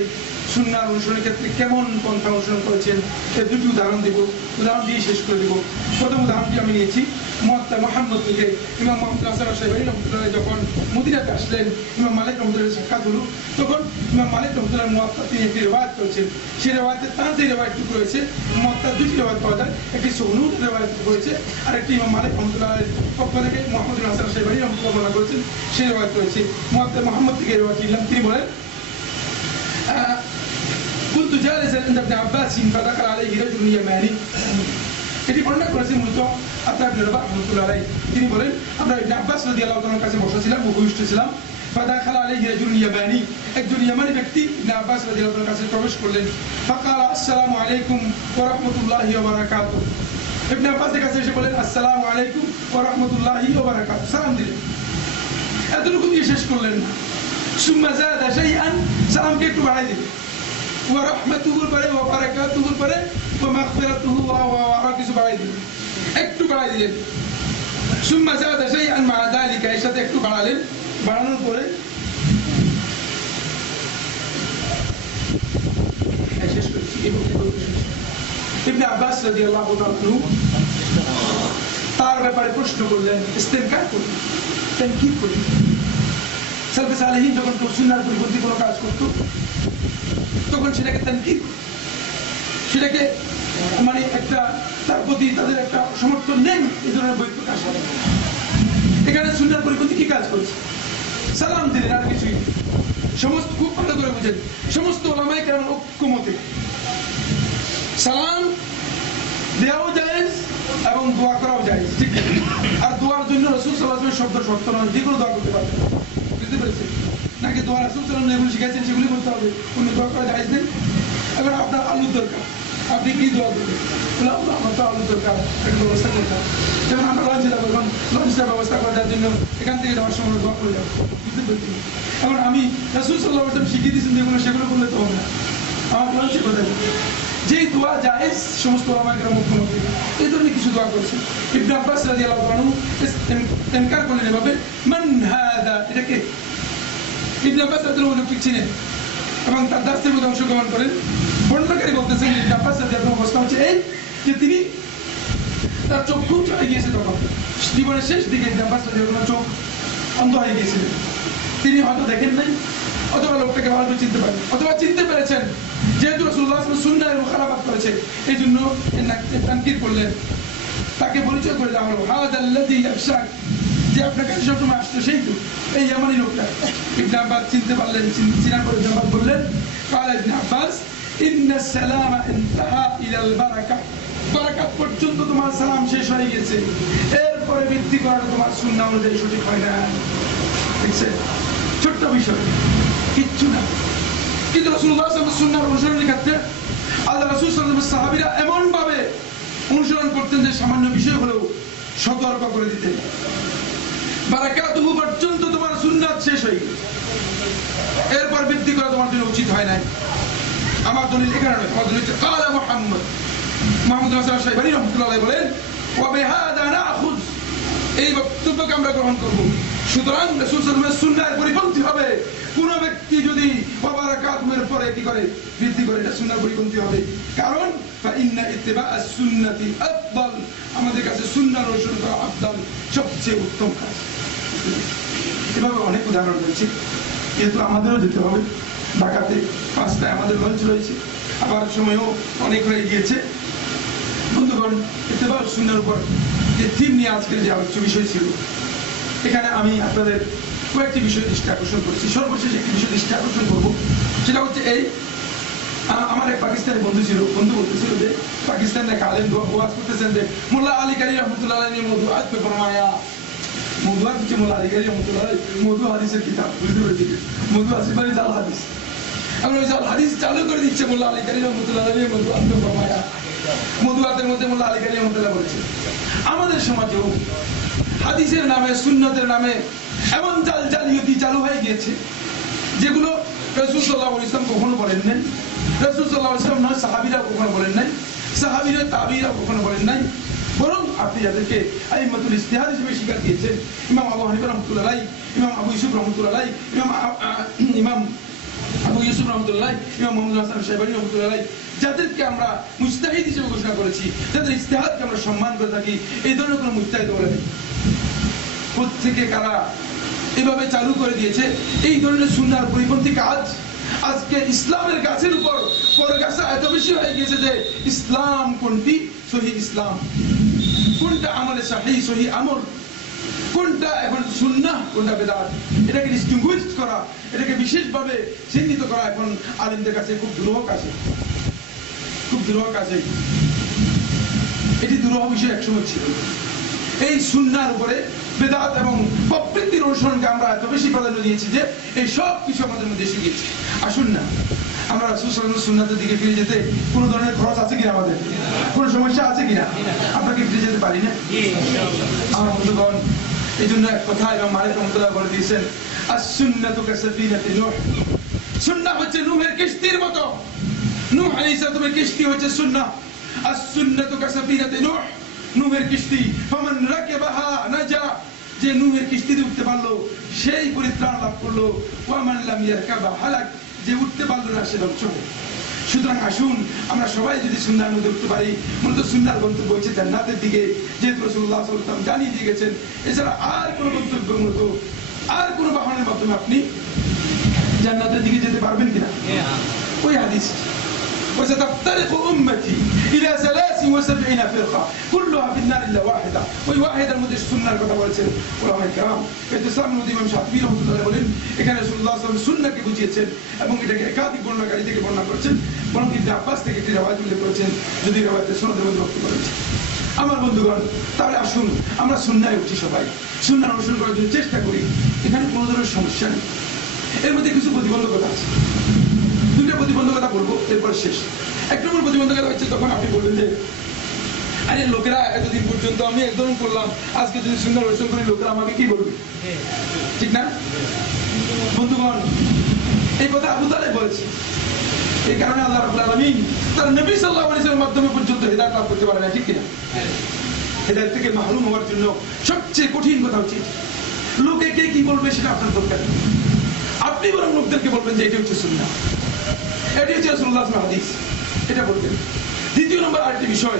সুন্নাহর অনুসরণের ক্ষেত্রে কেমন পন্থা অনুসরণ করেছেন এর দুটি উদাহরণ দেব, উদাহরণ দিয়ে শেষ করে দেব। প্রথম উদাহরণটি আমি নিয়েছি মুওয়াত্তা মুহাম্মদ থেকে। ইমাম মুহাম্মদ হাসান আশ-শাইবানী রাহমাতুল্লাহ যখন মদিনাতে আসলেন, ইমাম মালিক রাহমাতুল্লাহ সাক্ষাৎ হলো, তখন ইমাম মালিক রাহমাতুল্লাহ মুওয়াত্তা তিনি একটি রিওয়ায়াত করেছেন। সেই রিওয়ায়াতে তার যে রিওয়ায়াতটুকু রয়েছে, মুওয়াত্তার দুটি রিওয়ায়াত পাওয়া যায়, একটি সুহনুর রিওয়ায়াত রয়েছে আর একটি ইমাম মালিক রাহমাতুল্লাহর পক্ষ থেকে মুহাম্মদ বিন হাসান আশ-শাইবানী রাহমাতুল্লাহ বর্ণনা করেছেন, সেই রিওয়ায়াত রয়েছে। মুওয়াত্তা মুহাম্মদ থেকে রিওয়ায়াত নিলাম, তিনি বলেন كنت جالسا عند ابن عباس فدخل عليه رجل يماني। এটি বর্ণনা করেছেন মূলত আতা ইবনে রাবাহ রাহমাতুল্লাহ আলাইহি। তিনি বলেন আমরা ইবনে আব্বাস রাদিয়াল্লাহু তাআলার কাছে বসা ছিলাম, উপবিষ্ট ছিলাম, ফাদাখালা আলাইহি রাজুলুন ইয়ামানি, একজন ইয়ামানি ব্যক্তি ইবনে আব্বাস রাদিয়াল্লাহু আনহুর কাছে প্রবেশ করলেন। ফাকালা আসসালামু আলাইকুম ওয়া রাহমাতুল্লাহি ওয়া বারাকাতুহু। ইবনে আব্বাসের কাছে এসে বলেন আসসালামু আলাইকুম ওয়া রাহমাতুল্লাহি ওয়া বারাকাতুহু, সালাম দিলেন। এতটুকু দিয়ে শেষ করলেন না, সুম্মা যাদা শাইআন, সালামকে একটু বাড়াই দিলেন। ওয়া রাহমাতুহুর পরে ওয়া বারাকাতুহুর পরে ওয়া মাগফিরাতুহু ওয়া কিছু বাড়াই দিলেন, একটু বাড়াই দিলেন। সুম্মা যাদা শাইআন মা যালিকা, এর সাথে একটু বাড়ালেন। বাড়ানোর পরে শেষ করেছি। ইবনে আব্বাস রাদিয়াল্লাহু আনহু তার ব্যাপারে প্রশ্ন করলেন, ইস্তেনকার করলেন, তানকির করলেন। সালফে সালেহীন যখন সুন্নাহর পরিপন্থী কোনো কাজ করত তখন সেটাকে তানকির, সেটাকে মানে একটা তার প্রতি তাদের একটা সমর্থন নেই, এই ধরনের বই প্রকাশ করে। এখানে সুন্নাহর পরিপন্থী কি কাজ করছে? সালাম দিলেন, আর কিছুই। সমস্ত খুব ভালো করে বুঝেন, সমস্ত ওলামায়ে কেরাম ঐক্যমতে সালাম দেওয়াও জায়েজ এবং দোয়া করাও জায়েজ, ঠিক আছে? আর দোয়ার জন্য রাসূল সাল্লাল্লাহু আলাইহি ওয়াসাল্লাম শব্দ শর্ত নয়, যে কোনো দোয়া করতে পারবেন, বুঝতে পেরেছেন? নাকি দোয়া রাসূল সাল্লাল্লাহু আলাইহি ওয়াসাল্লাম যেগুলো শিখাইছেন সেগুলি বলতে হবে, কোনো দোয়া করা জায়েজ নেই। এবার আপনার আলুর দরকার, আপনি কি দোয়া করবেন? আমার তো আলুর দরকার, একটা ব্যবস্থা করতে হবে। যেমন আমরা লঞ্চে যাবো, এখন লঞ্চটার ব্যবস্থা করার জন্য এখান থেকে যাওয়ার সময় দোয়া করে যাবো, বুঝতে পেরেছি? এখন আমি রাসূল সাল্লাল্লাহু আলাইহি ওয়াসাল্লাম শিখিয়ে দিয়েছেন যেগুলো, সেগুলো করলে তো হবে না। আমার লঞ্চে কোথায় যেই দোয়া জায়েজ সমস্ত ওলামায়ে কেরাম মুখ্যমন্ত্রী এই ধরনের কিছু দোয়া করেছেন। ইবনে আব্বাস রাদিয়াল্লাহু আনহু ইনকার করলেন এভাবে, মান হাদা, এটা কে? ইবনে আব্বাস রাদিয়াল্লাহু আনহু ঠিক ছিলেন এবং তার দাসের মধ্যে অংশগ্রহণ করেন। বর্ণনাকারী বলতেছেন ইবনে আব্বাস রাদিয়াল্লাহু আনহু অবস্থা হচ্ছে এই যে তিনি তার চক্ষু চলে গিয়েছে, তখন জীবনের শেষ দিকে ইবনে আব্বাস রাদিয়াল্লাহু আনহু চোখ অন্ধ হয়ে গিয়েছিলেন। তিনি হয়তো দেখেন নাই, অথবা লোকটাকে ভালো চিনতে পারেন, অথবা চিনতে পেরেছেন যেহেতু রাসূলুল্লাহ সাল্লাল্লাহু আলাইহি ওয়াসাল্লাম সুন্নাহের মুখালাফাত করেছে, এই জন্য তানকির করলেন, তাকে পরিচয় করে দেওয়া হলো। হাদাল্লাযী ইয়াখশাক, যে আপনার কাছে সবসময় আসতো সেই তো, এই ইয়ামানি লোকটা। ইবনে আব্বাস চিনতে পারলেন, চিনার পরে জবাব বললেন, ক্বালা ইবনে আব্বাস ইন্নাস সালামা ইনতাহা ইলাল বারাকা, বারাকাত পর্যন্ত তোমার সালাম শেষ হয়ে গেছে, এরপরে বৃদ্ধি করাটা তোমার সুন্নাহ অনুযায়ী সঠিক হয় না। দেখছেন, ছোট্ট বিষয়, কিচ্ছু না, কিন্তু রাসূলুল্লাহ সাল্লাল্লাহু আলাইহি ওয়াসাল্লাম সুন্নাহর অনুসরণের ক্ষেত্রে আল্লাহ রাসূল সাল্লাল্লাহু আলাইহি ওয়াসাল্লাম সাহাবীরা এমন ভাবে অনুসরণ করতেন যে সামান্য বিষয় হলেও সতর্ক করে দিতেন। বারাকাতুহু পর্যন্ত তোমার সুন্নাত শেষ হয়ে গেছে, এরপর বৃদ্ধি করা তোমার জন্য উচিত হয় নাই। আমার দলিল এখানে নয়, আমার দলিল হচ্ছে ক্বালা মুহাম্মদ, মুহাম্মদ রাসূলুল্লাহ শাইবানী রাহমাতুল্লাহ আলাইহি বলেন, ওয়া বিহাদা নাখুয, এই বক্তব্যকে আমরা গ্রহণ করব। সুতরাং রাসূল সাল্লাল্লাহু আলাইহি ওয়াসাল্লামের সুন্নাহর পরিপন্থী হবে কোন ব্যক্তি যদি বারাকাতুর পরে কি করে, বৃদ্ধি করে, এটা সুন্নাহর পরিপন্থী হবে। কারণ ফাইন্না ইত্তিবাআস সুন্নাতি আফদাল, আমাদের কাছে সুন্নাহর অনুসরণ করা আফদাল, সবচেয়ে উত্তম কাজ। এভাবে অনেক উদাহরণ রয়েছে, যেহেতু আমাদেরও যেতে হবে ঢাকাতে, 5টায় আমাদের লঞ্চ রয়েছে, আবার সময়ও অনেক হয়ে গিয়েছে। বন্ধুগণ, ইত্তিবাআস সুন্নাহর উপর যে থিম নিয়ে আজকের যে আলোচ্য বিষয় ছিল, এখানে আমি আপনাদের কয়েকটি বিষয় দৃষ্টি আকর্ষণ করেছি। সর্বশেষ একটি বিষয় দৃষ্টি আকর্ষণ করবো, সেটা হচ্ছে এই, আমার এক পাকিস্তানি বন্ধু ছিল, বন্ধু বলতেছিল যে পাকিস্তান এক আলেম ওয়াজ করতেছেন যে মোল্লা আলী কারি রহমতুল্লাহ আলাইহি ने मौदूआत पे फरमाया, मौदूआत के मोल्ला আলী কারি রহমতুল্লাহ আলাইহি মওদু হাদিসের কিতাব, বুঝতে পেরেছি, মওদু আসিফালি জাল হাদিস, আমরা ওই জাল হাদিস চালু করে দিচ্ছে। মোল্লা আলী কারি রহমতুল্লাহ আলাইহি ने मौदूआत पे फरमाया, মওদুআতের মধ্যে মোল্লা আলী কারি রহমতুল্লাহ বলেছে। আমাদের সমাজেও হাদিসের নামে, সুন্নতের নামে এমন জালিয়াতি চালু হয়ে গিয়েছে যেগুলো রাসূল সাল্লাল্লাহু আলাইহি ওয়াসাল্লাম কখনো বলেন নাই, রাসূল সাল্লাল্লাহু আলাইহি ওয়াসাল্লাম নয় সাহাবীরা কখনো বলেন নাই, সাহাবীরা তাবিঈরা কখনো বলেন নাই। বরং আপনি যাদেরকে আইম্মাতুল ইজতিহাদ হিসেবে স্বীকার দিয়েছেন, ইমাম আবু হানিফা রাহমাতুল্লাহ আলাইহি, ইমাম আবু ইউসুফ রাহমাতুল্লাহ আলাইহি, ইমাম আবু ইউসুফ রাহমাতুল্লাহ আলাইহি, ইমাম মুহাম্মদ হাসান শাইবানী রাহমাতুল্লাহ আলাইহি, যাদেরকে আমরা মুজতাহিদ হিসেবে ঘোষণা করেছি, যাদের ইজতিহাদকে আমরা সম্মান করে থাকি, এই ধরনের কোনো মুজতাহিদ বলে নেই। প্রত্যেকে কারা এভাবে চালু করে দিয়েছে এই ধরনের সুন্নাহর পরিপন্থী কাজ। আজকে ইসলামের গাছের উপর পরগাছা এত বেশি হয়ে গিয়েছে যে ইসলাম কোনটি সহি ইসলাম, কোনটা আমলে সহি সহি আমল, কোনটা এখন সুন্নাহ, কোনটা বিদআত, এটাকে ডিস্টিংগুইশ করা, এটাকে বিশেষভাবে চিহ্নিত করা এখন আলেমদের কাছে খুব দুরূহ কাজে, খুব দুরূহ কাজে। এটি দুরূহ বিষয় একসময় ছিল। এই সুন্নাহর উপরে বেদাত এবং প্রবৃত্তির অনুসরণকে আমরা এত বেশি প্রাধান্য দিয়েছি যে এই সব কিছু আমাদের মধ্যে এসে গিয়েছে। আসুন না আমরা রাসূল সাল্লাল্লাহু আলাইহি সুন্নাতের দিকে ফিরে যেতে কোনো ধরনের খরচ আছে কিনা, আমাদের কোনো সমস্যা আছে কিনা, আপনাকে ফিরে যেতে পারি না আমার বন্ধুগণ। এই জন্য এক কথা ইমাম মালিক রাহমাতুল্লাহ বলে দিয়েছেন, আস-সুন্নাতু কাসাফিনাতি নূহ, সুন্নাহ হচ্ছে নূহের কিস্তির মতো। নূহ আলাইহিস সালামের কিস্তি হচ্ছে সুন্নাহ। আস-সুন্নাতু কাসাফিনাতি নূহ, নূহের কিস্তি, ফামান রাকাবাহা নাজা, যে নূহের কিস্তিতে উঠতে পারলো সেই পরিত্রাণ লাভ করলো, ওয়া মান লাম ইয়ারকাবা হালাক, যে উঠতে পারলো না সে ধ্বংস হবে। সুতরাং আসুন আমরা সবাই যদি সুন্নাহর মধ্যে উঠতে পারি, মূলত সুন্নাহর গন্তব্য হচ্ছে জান্নাতের দিকে, যেহেতু রাসূলুল্লাহ সাল্লাল্লাহু আলাইহি ওয়াসাল্লাম জানিয়ে দিয়ে গেছেন। এছাড়া আর কোনো গন্তব্য, মূলত আর কোনো বাহনের মাধ্যমে আপনি জান্নাতের দিকে যেতে পারবেন কিনা। ওই হাদিস وستفترق أمتي إلى 73 فرقة كلها في النار إلا واحدة, ওই ওয়াহিদার মধ্যে সুন্নাহর কথা বলেছেন উলামায়ে কেরাম। ইতিসাম নদী ইমাম শাফিঈ রাহমাতুল্লাহ বলেন, এখানে রাসূলুল্লাহ সাল্লাল্লাহু আলাইহি ওয়াসাল্লাম সুন্নাহকে বুঝিয়েছেন এবং এটাকে একাধিক বর্ণনাকারী থেকে বর্ণনা করেছেন, বরং ইবনে আব্বাস থেকে একটি রিওয়ায়াত উল্লেখ করেছেন, যদি রিওয়ায়াতের সনদে মধ্যে বক্তব্য রয়েছে। আমার বন্ধুগণ, তাহলে আসুন আমরা সুন্নাহে উঠি, সবাই সুন্নাহ অনুসরণ করার জন্য চেষ্টা করি। এখানে কোনো ধরনের সমস্যা নেই, এর মধ্যে কিছু প্রতিবন্ধকতা আছে। দুটো প্রতিবন্ধকতা বলবো, এরপর শেষ। এক নম্বর প্রতিবন্ধকতা হচ্ছে তখন আপনি বলবেন যে আরে লোকেরা এতদিন পর্যন্ত আমি একদম করলাম, আজকে যদি সুন্নাহ অনুসরণ করি লোকেরা আমাকে কি বলবে, ঠিক না বন্ধুগণ? এই কথা আবু তালেব বলেছে। এই কারণে আল্লাহ রাব্বুল আলামিন তার নবী সাল্লাল্লাহু আলাইহি ওয়াসাল্লামের মাধ্যমে পর্যন্ত হিদায়াত লাভ করতে পারে না, ঠিক কিনা? হিদায়াত থেকে মাহরুম হওয়ার জন্য সবচেয়ে কঠিন কথা হচ্ছে লোকে কে কি বলবে সেটা আপনার দরকার নেই। আপনি বরং লোকদেরকে বলবেন যে এটি হচ্ছে সুন্নাহ, এটি হচ্ছে রাসূলুল্লাহ সাল্লাল্লাহু আলাইহি ওয়াসাল্লামের হাদিস, এটা বলবেন। দ্বিতীয় নম্বর আরেকটি বিষয়,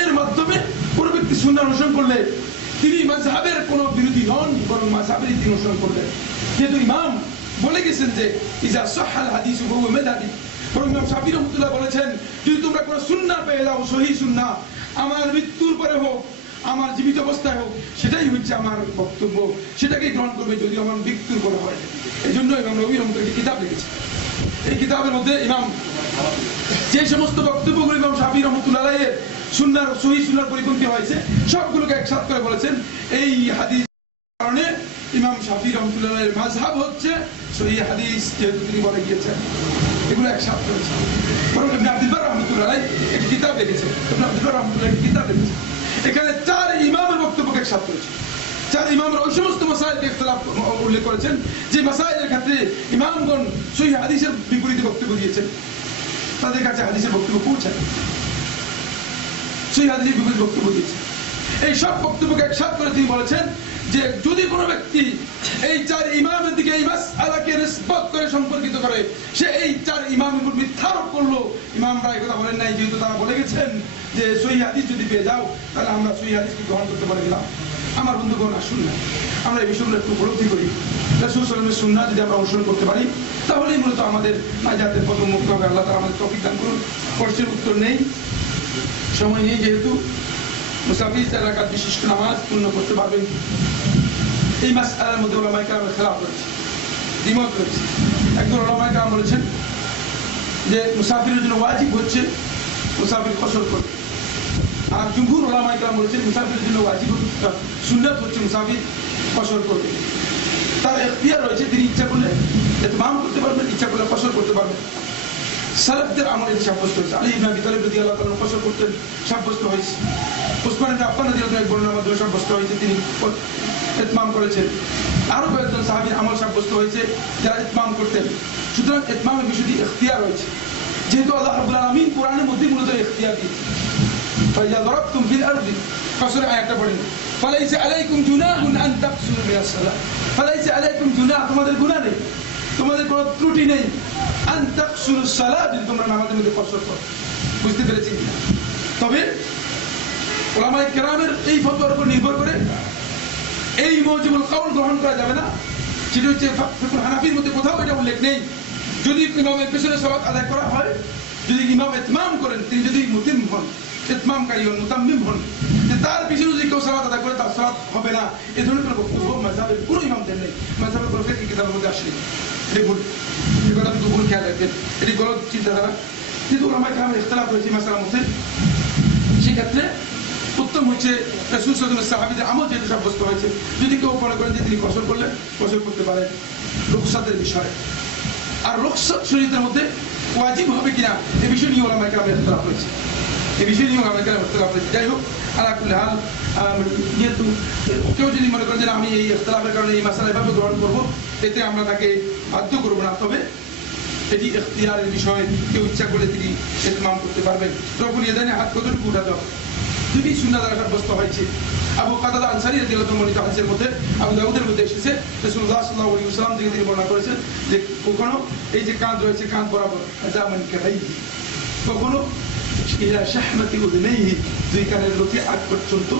এর মাধ্যমে কোনো ব্যক্তি সুন্নাহ অনুসরণ করলে তিনি মাযহাবের কোনো বিরোধী নন, বরং মাযহাবেরই তিনি অনুসরণ করবেন। যেহেতু ইমাম বলে গেছেন যে ইজা সাহাল হাদিসু ফাহুয়া মাযহাবি, বরং ইমাম শাফিঈ রাহমাতুল্লাহ বলেছেন, যদি তোমরা কোনো সুন্নাহ পেয়ে যাও, সহিহ সুন্নাহ, আমার মৃত্যুর পরে হোক আমার জীবিত অবস্থায় হোক, সেটাই হচ্ছে আমার বক্তব্য, সেটাকেই গ্রহণ করবে যদি আমার মৃত্যুর পরে হয়। এই জন্য ইমাম নবী রহমতুল্লাহ একটি কিতাব লিখেছে। এই কিতাবের মধ্যে ইমাম যে সমস্ত বক্তব্যগুলো ইমাম শাফিঈ রাহমাতুল্লাহ আলাইহির সুন্নাহর সহিহ সুন্নাহর পরিপন্থী হয়েছে সবগুলোকে একসাথে করে বলেছেন। এই হাদিস কারণে ইমাম শাফিঈ রাহমাতুল্লাহ আলাইহির মাযহাব হচ্ছে সহিহ হাদিস, যেহেতু তিনি বলে গিয়েছেন, এগুলো একসাথে করেছেন। বরং ইবনে আব্দুল বার রাহমাতুল্লাহ আলাইহি একটি কিতাব লিখেছেন, ইবনে আব্দুল বার রাহমাতুল্লাহ একটি কিতাব লিখেছেন, এখানে 4 ইমামের বক্তব্যকে একসাথে করেছে। 4 ইমামরা ওই সমস্ত মাসাইলকে ইখতিলাফ উল্লেখ করেছেন যে মাসাইলের ক্ষেত্রে ইমামগণ সহিহ হাদিসের বিপরীতে বক্তব্য দিয়েছেন, তাদের কাছে হাদিসের বক্তব্য পৌঁছায়, সহিহ হাদিসের বিপরীত বক্তব্য দিয়েছেন। এই সব বক্তব্যকে একসাথে করে তিনি বলেছেন যে যদি কোনো ব্যক্তি এই 4 ইমামের দিকে এই মাসআলাকে নিসবত করে সম্পর্কিত করে, সে এই 4 ইমামের উপর মিথ্যা আরোপ করলো। ইমামরা এই কথা বলেন নাই, যেহেতু তারা বলে গেছেন যে সহিহ হাদিস যদি পেয়ে যাও তাহলে আমরা সহিহ হাদিসকে গ্রহণ করতে বলে দিলাম। আমার বন্ধুগণ, আসুন না আমরা এই বিষয়গুলো একটু উপলব্ধি করি। রাসূল সাল্লাল্লাহু আলাইহি ওয়াসাল্লামের সুন্নাহ যদি আমরা অনুসরণ করতে পারি তাহলেই মূলত আমাদের নাজাতের পথ মুক্ত হবে। আল্লাহ তাআলা আমাদের তৌফিক দান করুন। প্রশ্নের উত্তর নেই, সময় নেই, যেহেতু মুসাফির 4 রাকাত বিশিষ্ট নামাজ পূর্ণ করতে পারবেন। এই মাসআলার মধ্যে উলামায়ে কেরামের খেলাফ রয়েছে, দ্বিমত রয়েছে। একজন উলামায়ে কেরাম বলেছেন যে মুসাফিরের জন্য ওয়াজিব হচ্ছে মুসাফির কসর করবে, আর জুমহুর উলামায়ে কেরাম বলেছেন মুসাফিরের জন্য ওয়াজিব সুন্নাত হচ্ছে মুসাফির কসর করবে। তার ইখতিয়ার রয়েছে, তিনি ইচ্ছা করলে ইতমাম করতে পারবেন, ইচ্ছা করলে কসর করতে পারবেন। সালাফদের আমলে সাব্যস্ত হয়েছে। আলী ইবনে আবি তালিব রাদিয়াল্লাহু তাআলা কসর করতেন, সাব্যস্ত হয়েছে। উসমান ইবনে আফফান রাদিয়াল্লাহু তাআলা বর্ণনার মাধ্যমে সাব্যস্ত হয়েছে, তিনি ইতমাম করেছেন। আরো কয়েকজন সাহাবীর আমল সাব্যস্ত হয়েছে যারা ইতমাম করতেন। সুতরাং ইতমামের বিষয়টি ইখতিয়ার রয়েছে, যেহেতু আল্লাহ রাব্বুল আলামিন কোরআনের মধ্যে মূলত ইখতিয়ার দিয়েছেন। ফাইযা দারাবতুম ফিল আরদি, কসরের আয়াতটা পড়েন, ফালাইসা আলাইকুম জুনাহুন আন তাকসুরু মিনাস সালাত, ফালাইসা আলাইকুম জুনাহ, তোমাদের গুনাহ নেই, তোমাদের কোনো ত্রুটি নেই, আন তাকসুরু সালাত, যদি তোমরা নামাজের মধ্যে কসর করো। বুঝতে পেরেছি কিনা? তবে উলামায়ে কেরামের এই ফতোয়ার উপর নির্ভর করে এই মওজুবুল কাউল গ্রহণ করা যাবে না। সেটা হচ্ছে ফিকহুল হানাফির মধ্যে কোথাও এটা উল্লেখ নেই। যদি ইমামের পেছনে সালাত আদায় করা হয়, যদি ইমাম ইতমাম করেন, তিনি যদি মুতিম হন, ইতমামকারী হন, মুতাম্মিম হন, যে তার পিছনে যদি কেউ সালাত আদায় করে তার সালাত হবে না, এই ধরনের কোনো বক্তব্য মাযহাবের কোনো ইমাম দেন নেই, মাযহাবের কোনো ফিকহি কিতাবের মধ্যে আসেনি। এটা ভুল, এই কথা আপনি ভুল খেয়াল রাখবেন, এটি গলত চিন্তাধারা। কিন্তু উলামায়ে কেরামের ইখতিলাফ হয়েছে মাসআলার মধ্যে, সেক্ষেত্রে উত্তম হচ্ছে রাসূল সাল্লাল্লাহু আলাইহি ওয়াসাল্লামের সাহাবীদের আমল যেটা সাব্যস্ত হয়েছে। যদি কেউ মনে করেন যে তিনি কসর করলেন, কসর করতে পারেন রুখসাতের বিষয়ে। আর রুখসাত শরীয়তের মধ্যে ওয়াজিব হবে কিনা এই বিষয় নিয়ে ওলামায়ে কেরামের ইখতিলাফ হয়েছে। এই বিষয় নিয়ে ওলামায়ে কেরামের ইখতিলাফ হয়েছে। যাই হোক, আলা কুল্লি হাল, যেহেতু কেউ যদি মনে করেন যে আমি এই ইখতিলাফের কারণে এই মাসালা এভাবে গ্রহণ করবো, এতে আমরা তাকে বাধ্য করবো না। তবে এটি ইখতিয়ারের বিষয়, কেউ ইচ্ছা করে তিনি ইতমাম করতে পারবেন। তখন ইয়েদানে হাত কতটুকু উঠাতে হবে যদি সুন্নাহ দ্বারা সাব্যস্ত হয়েছে। আবু কাতাদা আনসারী রাদিয়াল্লাহু আনহু হাদিসের মধ্যে, আবু দাউদের মধ্যে এসেছে, রাসূলুল্লাহ সাল্লাল্লাহু আলাইহি ওয়াসাল্লাম থেকে তিনি বর্ণনা করেছেন যে কখনো এই যে কাঁধ রয়েছে, কাঁধ বরাবর জামান কাবাইহি, কখনো ইলা শাহমাতি উযনাইহি, দুই কানের লোকে আগ পর্যন্ত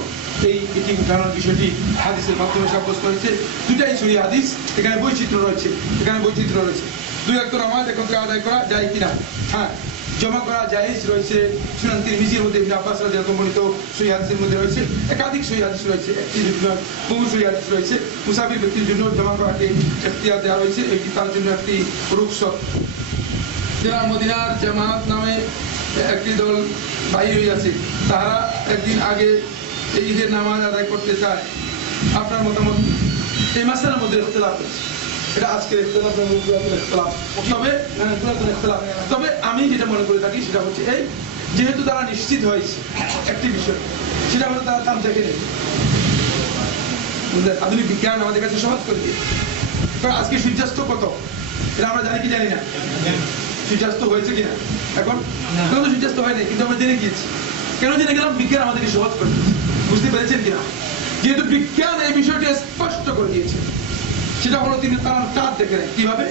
এটি উঠানোর বিষয়টি হাদিসের মাধ্যমে সাব্যস্ত হয়েছে। দুটাই সহিহ হাদিস। এখানে বৈচিত্র্য রয়েছে, দুই একটা নামাজ একত্রে আদায় করা যায় কিনা, হ্যাঁ জমা করা জায়েজ রয়েছে। সুনান তিরমিজির মধ্যে ইবনে আব্বাস রাদিয়াল্লাহু আনহু বর্ণিত সহিহ হাদিসের মধ্যে রয়েছে, একাধিক সহিহ হাদিস রয়েছে, একটি বহু সহিহ হাদিস রয়েছে। মুসাফির ব্যক্তির জন্য জমা করাকে ইখতিয়ার দেওয়া হয়েছে, এটি তার জন্য একটি রুখসত। যারা মদিনার জামাত নামে একটি দল বাইর হইয়াছে, তারা একদিন আগে এই ঈদের নামাজ আদায় করতে চায়। আপনার মতামত? এই মাসের মধ্যে ইখতিলাফ আছে, এটা আজকের ইখতিলাফ, তবে আমি যেটা মনে করে থাকি সেটা হচ্ছে এই, যেহেতু তারা নিশ্চিত হয়েছে একটি বিষয়, সেটা হলো তারা চাঁদ দেখে নেই। আধুনিক বিজ্ঞান আমাদের কাছে সহজ করে দিয়ে, কারণ আজকে সূর্যাস্ত কত এটা আমরা জানি কি জানি না, সূর্যাস্ত হয়েছে কিনা এখন তো সূর্যাস্ত হয়নি, কিন্তু আমরা জেনে গিয়েছি। কেন জেনে গেলাম? বিজ্ঞান আমাদেরকে সহজ করে দিয়েছে। বুঝতে পেরেছেন কিনা? যেহেতু বিজ্ঞান এই বিষয়টি স্পষ্ট করে দিয়েছে, সেটা হলো তিনি তার চাঁদ দেখে নেন। কিভাবে?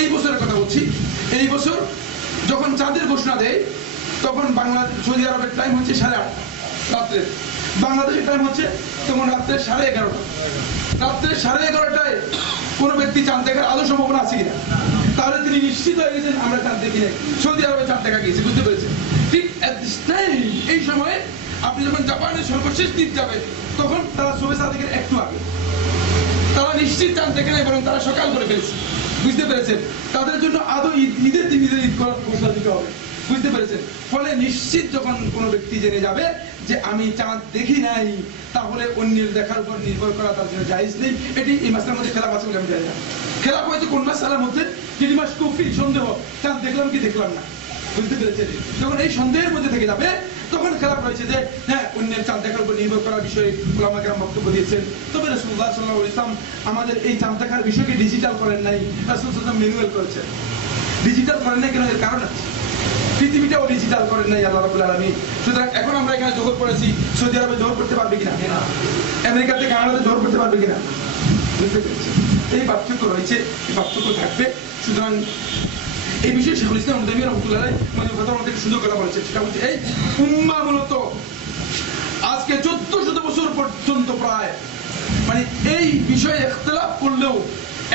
এই বছরের কথা বলছি, এই বছর যখন চাঁদের ঘোষণা দেয়, তখন সৌদি আরবের টাইম হচ্ছে 8:30 রাত্রে, বাংলাদেশের টাইম হচ্ছে তখন রাত্রে 11:30। রাত্রে 11:30টায় কোনো ব্যক্তি চাঁদ দেখার আদৌ সম্ভাবনা আছে কিনা? তাহলে তিনি নিশ্চিত হয়ে গেছেন আমরা চাঁদ দেখি নাই, সৌদি আরবে চাঁদ দেখা গিয়েছে। বুঝতে পেরেছেন? ঠিক এই সময়ে আপনি যখন জাপানের সর্বশেষ দিক যাবে, তখন তারা সুবহে সাদিকের একটু আগে, তারা নিশ্চিত চাঁদ দেখে নাই, বরং তারা সকাল করে ফেলেছে। বুঝতে পেরেছেন? তাদের জন্য আদৌ ঈদের দিন ঈদ করার ঘোষণা দিতে হবে। বুঝতে পেরেছেন? ফলে নিশ্চিত যখন কোনো ব্যক্তি জেনে যাবে যে আমি চাঁদ দেখি নাই, তাহলে অন্যের দেখার উপর নির্ভর করা তার জন্য জায়েজ নেই। এটি এই মাসের মধ্যে খেলাফ আছে বলে আমি জানি না। খেলাফ হয়তো কোন মাসআলার মধ্যে, যেটি মাস কুফরি, সন্দেহ, চাঁদ দেখলাম কি দেখলাম না। বুঝতে পেরেছেন? যখন এই সন্দেহের মধ্যে থেকে যাবে, তখন খেলাফ রয়েছে যে হ্যাঁ অন্যের চাঁদ দেখার উপর নির্ভর করার বিষয়ে উলামায়ে কেরাম বক্তব্য দিয়েছেন। তবে রাসূলুল্লাহ সাল্লাল্লাহু আলাইহি ওয়াসাল্লাম আমাদের এই চাঁদ দেখার বিষয়কে ডিজিটাল করেন নাই, রাসূল সাল্লাল্লাহু আলাইহি ওয়াসাল্লাম ম্যানুয়াল করেছেন। ডিজিটাল করেন নাই কেন? এর কারণ আছে, পৃথিবীটাও ডিজিটাল করেন নাই আল্লাহ রাব্বুল আলামিন। সুতরাং এখন আমরা এখানে জোহর পড়েছি, সৌদি আরবে জোহর করতে পারবে কিনা, আমেরিকাতে কানাডাতে জোহর করতে পারবে কিনা? বুঝতে পেরেছেন? এই পার্থক্য রয়েছে, এই পার্থক্য থাকবে। সুতরাং এই বিষয়ে শেখুল ইসলাম ইবনে তাইমিয়া রাহমাতুল্লাহ আলাইহি মানে কথা বলতে সুন্দর কথা বলেছেন। সেটা হচ্ছে এই উম্মাহ মূলত আজকে 1400 বছর পর্যন্ত প্রায় মানে এই বিষয়ে ইখতিলাফ করলেও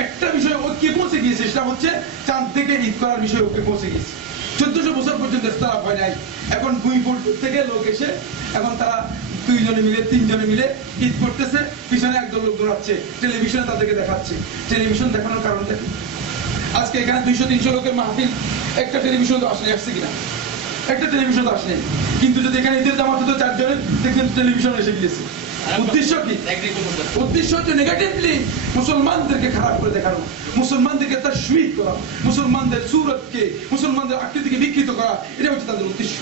একটা বিষয় ঐক্যে পৌঁছে গিয়েছে, সেটা হচ্ছে চাঁদ থেকে ঈদ করার বিষয়ে ঐক্যে পৌঁছে গিয়েছে। 1400 বছর পর্যন্ত ইখতিলাফ হয় নাই। এখন 2 ফুট থেকে লোক এসে এখন তারা 2 জনে মিলে 3 জনে মিলে ঈদ করতেছে, পিছনে একদল লোক দৌড়াচ্ছে, টেলিভিশনে তাদেরকে দেখাচ্ছে। টেলিভিশন দেখানোর কারণটা কি? আজকে এখানে 200-300 লোকের মাহফিল, একটা টেলিভিশন তো আসলে আসছে কিনা? একটা টেলিভিশন তো আসেনি। কিন্তু যদি এখানে ঈদের জামাত হতো 4 জনের, দেখবেন টেলিভিশন এসে গিয়েছে। উদ্দেশ্য কি? উদ্দেশ্য হচ্ছে নেগেটিভলি মুসলমানদেরকে খারাপ করে দেখানো, মুসলমানদেরকে তাশবীহ করা, মুসলমানদের সূরতকে, মুসলমানদের আকৃতিকে বিকৃত করা, এটা হচ্ছে তাদের উদ্দেশ্য।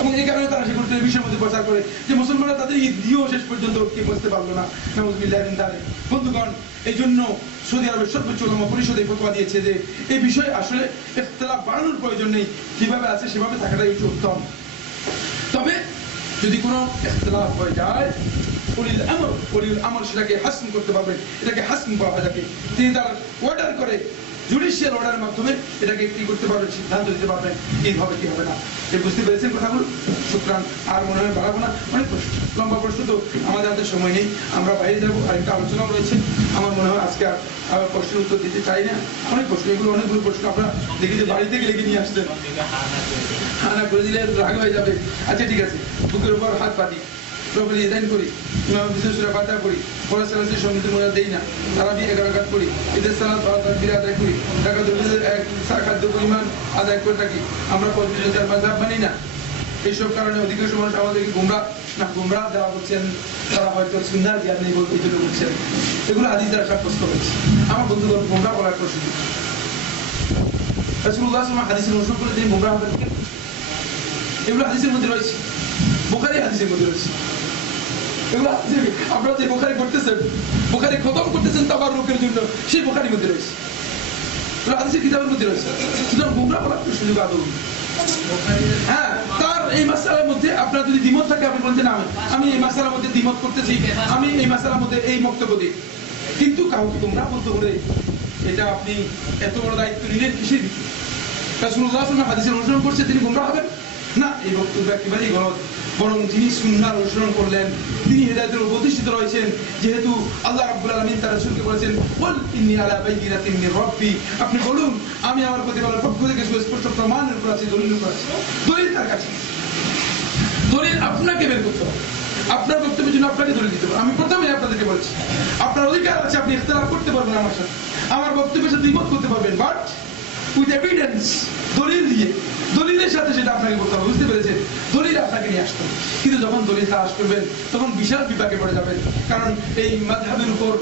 এবং এই কারণে তারা সেগুলো টেলিভিশনের মধ্যে প্রচার করে যে মুসলমানরা তাদের ঈদ দিয়েও শেষ পর্যন্ত ঐক্যে পৌঁছতে পারলো না। নাউযুবিল্লাহি মিন যালিক। বন্ধুগণ, এই জন্য সৌদি আরবের সর্বোচ্চ উলামা পরিষদ এই ফতোয়া দিয়েছে যে এই বিষয়ে আসলে ইখতিলাফ বাড়ানোর প্রয়োজন নেই, কিভাবে আছে সেভাবে থাকাটাই হচ্ছে উত্তম। তবে যদি কোনো ইখতিলাফ হয়ে যায়, ওলিল আমর সেটাকে হাসম করতে পারবেন, এটাকে হাসম বলা হয় যাকে। তিনি তার অর্ডার করে, জুডিশিয়াল অর্ডারের মাধ্যমে এটাকে কি করতে পারবেন, সিদ্ধান্ত দিতে পারবেন কি হবে কি হবে না। বুঝতে পেরেছেন কথাগুলো? সুতরাং আর মনে হয় বাড়াবো না, অনেক প্রশ্ন, লম্বা প্রশ্ন তো আমাদের হাতে সময় নেই, আমরা বাইরে যাবো, আরেকটা আলোচনাও রয়েছে। আমার মনে হয় আজকে আর প্রশ্নের উত্তর দিতে চাই না। অনেক প্রশ্ন, এগুলো অনেকগুলো প্রশ্ন আপনারা দেখি যে বাড়ি থেকে লিখে নিয়ে আসছেন, হানা করে দিলে রাগ হয়ে যাবে। আচ্ছা ঠিক আছে, বুকের উপর হাত পাতি, প্রবল ইদান করি, ইমাম বিশেষ সূরা ফাতিহা পড়ি, পরে সালাতের সঙ্গীত মোরা দেই না, তারাবি 11 রাকাত পড়ি, ঈদের সালাত বা তাকবীর আদায় করি, রাকাতুল ফজর 1 খাদ্য পরিমাণ আদায় করে থাকি। আমরা পবিত্র চার মাযহাব মানি না, এইসব কারণে অধিকাংশ মানুষ আমাদেরকে গুমরাহ দেওয়া করছেন, তারা হয়তো সুন্নাহর জ্ঞান নেই বলতে এগুলো বলছেন। এগুলো হাদিস দ্বারা সাব্যস্ত হয়েছে। আমার বন্ধুগণ, গুমরাহ বলার একটা সুযোগ রাসূলুল্লাহ সাল্লাল্লাহু আলাইহি ওয়াসাল্লাম হাদিসের অনুসরণ করে তিনি গুমরাহ হবেন কেন? এগুলো হাদিসের মধ্যে রয়েছে, বুখারী হাদিসের মধ্যে রয়েছে। এগুলো আপনারা যে বুখারী করতেছেন, বুখারী খতম করতেছেন তাবাররুকের জন্য, সেই বুখারীর মধ্যে রয়েছে, হাদিসের কিতাবের মধ্যে রয়েছে। সুতরাং গুমরাহ বলার সুযোগ আদৌ হ্যাঁ, তার এই মাসআলার মধ্যে আপনার যদি দ্বিমত থাকে, আপনি বলছেন আমি এই মাসআলার মধ্যে দ্বিমত করতেছি, আমি এই মাসআলার মধ্যে এই বক্তব্য দিই, কিন্তু কাউকে গুমরাহ বলতে হলে এটা আপনি এত বড় দায়িত্ব নিলেন কিসের ভিত্তিতে? রাসূলুল্লাহ সাল্লাল্লাহু আলাইহি ওয়াসাল্লাম হাদিসের অনুসরণ করছে, তিনি গুমরাহ হবেন না? এই বক্তব্য একেবারেই গলত। বরং যিনি সুন্নাহর অনুসরণ করলেন, তিনি হেদায়েতের উপর প্রতিষ্ঠিত রয়েছেন, যেহেতু আল্লাহ রাব্বুল আলামিন তার রাসূলকে বলেছেন, কুল ইন্নী আলা বাইয়িনাতিন মির রাব্বি, আপনি বলুন আমি আমার প্রতিপালকের পক্ষ থেকে সুস্পষ্ট প্রমাণের উপর আছি, দলিলের উপর আছি। দলিল তার কাছে, দলিল আপনাকে বের করতে হবে। আপনার বক্তব্যের জন্য আপনাকে দলিল দিতে হবে। আমি প্রথমেই আপনাদেরকে বলছি, আপনার অধিকার আছে, আপনি ইখতিলাফ করতে পারবেন আমার সাথে, আমার বক্তব্যের সাথে দ্বিমত করতে পারবেন, বাট উইথ এভিডেন্স, দলিল দিয়ে, দলিলের সাথে সেটা আপনাকে করতে হবে। বুঝতে পেরেছেন? দলিল আপনাকে নিয়ে আসতে হবে। কিন্তু যখন দলিল তালাশ করবেন, তখন বিশাল বিপাকে পড়ে যাবেন। কারণ এই মাযহাবের উপর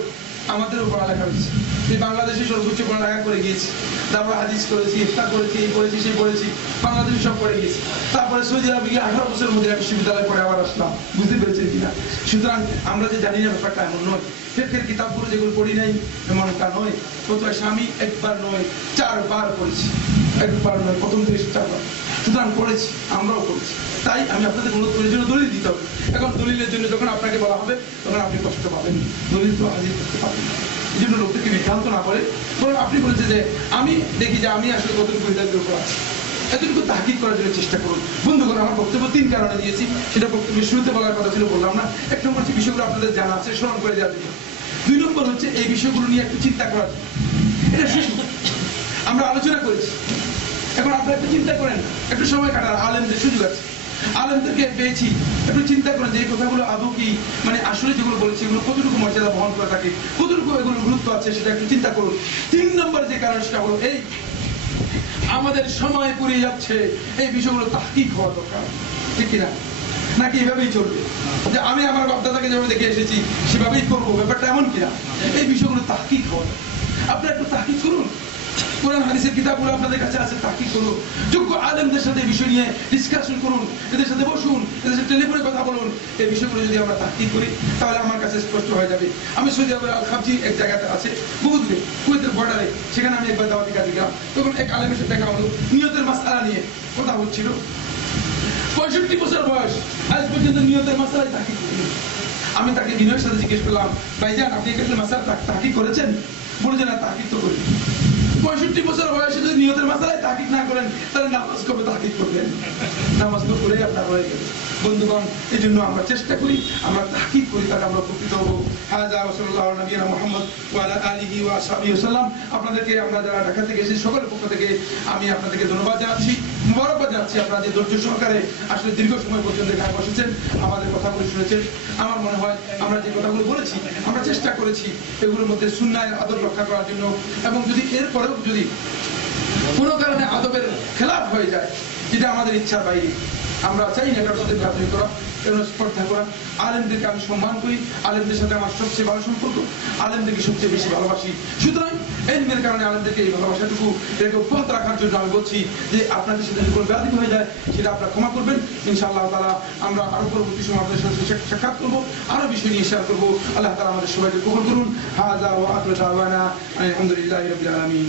আমাদেরও পড়ালেখা হয়েছে, এই বাংলাদেশে সর্বোচ্চ পড়ালেখা করে গিয়েছি, তারপর হাদিস করেছি, ইফতা করেছি, এই করেছি, সেই করেছি, বাংলাদেশে সব পড়ে গিয়েছি। তারপরে সৌদি আরবে গিয়ে 18 বছরের মধ্যে বিশ্ববিদ্যালয়ে পড়ে আবার আসলাম। বুঝতে পেরেছেন কিনা? সুতরাং আমরা যে জানি না ব্যাপারটা এমন নয়। ফিকহের কিতাবগুলো যেগুলো পড়ি নাই এমনটা নয়। ফতোয়া স্বামী একবার নয় 4 বার পড়েছি, একবার নয়, প্রথম থেকে 4 বার। সুতরাং পড়েছি, আমরাও পড়েছি। তাই আমি আপনাদের অনুরোধ করি জন্য দলিল দিতে হবে। এখন দলিলের জন্য যখন আপনাকে বলা হবে, তখন আপনি কষ্ট পাবেন, দলিল তো হাজির করতে পারবেন। এই জন্য লোকদেরকে বিভ্রান্ত না করে, বরং আপনি বলেছেন যে আমি দেখি যে আমি আসলে কতটুকু হেদায়েতের উপর আছি, এতটুকু তাহকিক করার জন্য চেষ্টা করুন। বন্ধুগণ, আমার বক্তব্য 3 কারণে দিয়েছি, সেটা বক্তব্যের শুরুতে বলার কথা ছিল, বললাম না। 1 নম্বর হচ্ছে বিষয়গুলো আপনাদের জানা আছে, স্মরণ করে দেওয়ার জন্য। 2 নম্বর হচ্ছে এই বিষয়গুলো নিয়ে একটু চিন্তা করার জন্য। এটা শিশু, আমরা আলোচনা করেছি, এখন আপনারা একটু চিন্তা করেন, একটু সময় কাটার, আলেমদের সুযোগ আছে, আলেমদেরকে পেয়েছি, একটু চিন্তা করেন যে এই কথাগুলো আদৌ কি, মানে আসলে যেগুলো বলেছি এগুলো কতটুকু মর্যাদা বহন করে থাকে, কতটুকু এগুলো গুরুত্ব আছে, সেটা একটু চিন্তা করুন। 3 নম্বর যে কারণ, সেটা হলো এই আমাদের সময় পুড়িয়ে যাচ্ছে, এই বিষয়গুলো তাহকিক হওয়া দরকার, ঠিক কিনা? নাকি এভাবেই চলবে যে আমি আমার বাপদাদাকে যেভাবে দেখে এসেছি সেভাবেই করবো, ব্যাপারটা এমন কিনা? এই বিষয়গুলো তাহকিক হওয়া দরকার। আপনারা একটু তাহকিক করুন, কোরআন হাদিসের কিতাবগুলো আপনাদের কাছে আছে, তাহকিক করুন, যোগ্য আলেমদের সাথে এই বিষয় নিয়ে ডিসকাশন করুন, এদের সাথে বসুন, এদের সাথে টেলিফোনে কথা বলুন। এই বিষয়গুলো যদি আমরা তাহকিক করি, তাহলে আমার কাছে স্পষ্ট হয়ে যাবে। আমি সৌদি আরবের আল খাবজি এক জায়গাতে আছে, বুঝলে কুয়েতের বর্ডারে, সেখানে আমি একবার দাওয়াতি কাজে গেলাম। তখন এক আলেমের সাথে দেখা হলো, নিয়তের মাসআলা নিয়ে কথা হচ্ছিল। 65 বছর বয়স, আজ পর্যন্ত নিয়তের মাসআলায় তাহকিক করিনি। আমি তাকে বিনয়ের সাথে জিজ্ঞেস করলাম, ভাইজান আপনি এক্ষেত্রে মাসআলা তাহকিক করেছেন? বলেছেন না, তাহকিক তো করি। 65 বছর বয়সে যদি নিয়তের মাসআলায় তাহকিক না করেন, তাহলে নামাজ কবে তাহকিক করবেন? নামাজ তো করে আপনার হয়ে গেল। বন্ধুগণ, এই জন্য আমরা চেষ্টা করি, আমরা তাহকিক করি, তাহলে আমরা উপকৃত হবো। হাযা রাসূলুল্লাহ নবিয়্যিনা মুহাম্মদ ওয়া আলা আলিহি ওয়া আসহাবিহি ওয়াসাল্লাম। আপনাদেরকে, আমরা যারা ঢাকা থেকে এসেছি, সকলের পক্ষ থেকে আমি আপনাদেরকে ধন্যবাদ জানাচ্ছি, মুবারকবাদ জানাচ্ছি। আপনারা যে ধৈর্য সহকারে আসলে দীর্ঘ সময় পর্যন্ত এখানে বসেছেন, আমাদের কথাগুলো শুনেছেন। আমার মনে হয় আমরা যে কথাগুলো বলেছি, আমরা চেষ্টা করেছি এগুলোর মধ্যে সুন্নাহর আদব রক্ষা করার জন্য, এবং যদি এরপরেও যদি কোনো কারণে আদবের খেলাফ হয়ে যায়, যেটা আমাদের ইচ্ছার বাইরে, আমরা চাই না এটার সাথে ব্যাপারী করা, এবং স্পর্ধা করা। আলেমদেরকে আমি সম্মান করি, আলেমদের সাথে আমার সবচেয়ে ভালো সম্পর্ক, আলেমদেরকে সবচেয়ে বেশি ভালোবাসি। সুতরাং এর কারণে আলেমদেরকে এই ভালোবাসাটুকু এটাকে অব্যাহত রাখার জন্য আমি বলছি যে আপনাদের সাথে যদি কোনো ব্যাধি হয়ে যায়, সেটা আপনারা ক্ষমা করবেন। ইনশাআল্লাহ তাআলা আমরা আরো পরবর্তী সময় আপনাদের সাথে সাক্ষাৎ করবো, আরো বিষয় নিয়ে শেয়ার করবো। আল্লাহ তাআলা আমাদের সবাইকে কবুল করুন। হাযা ওয়া আখিরু দাওয়ানা আলহামদুলিল্লাহি রাব্বিল আলামিন।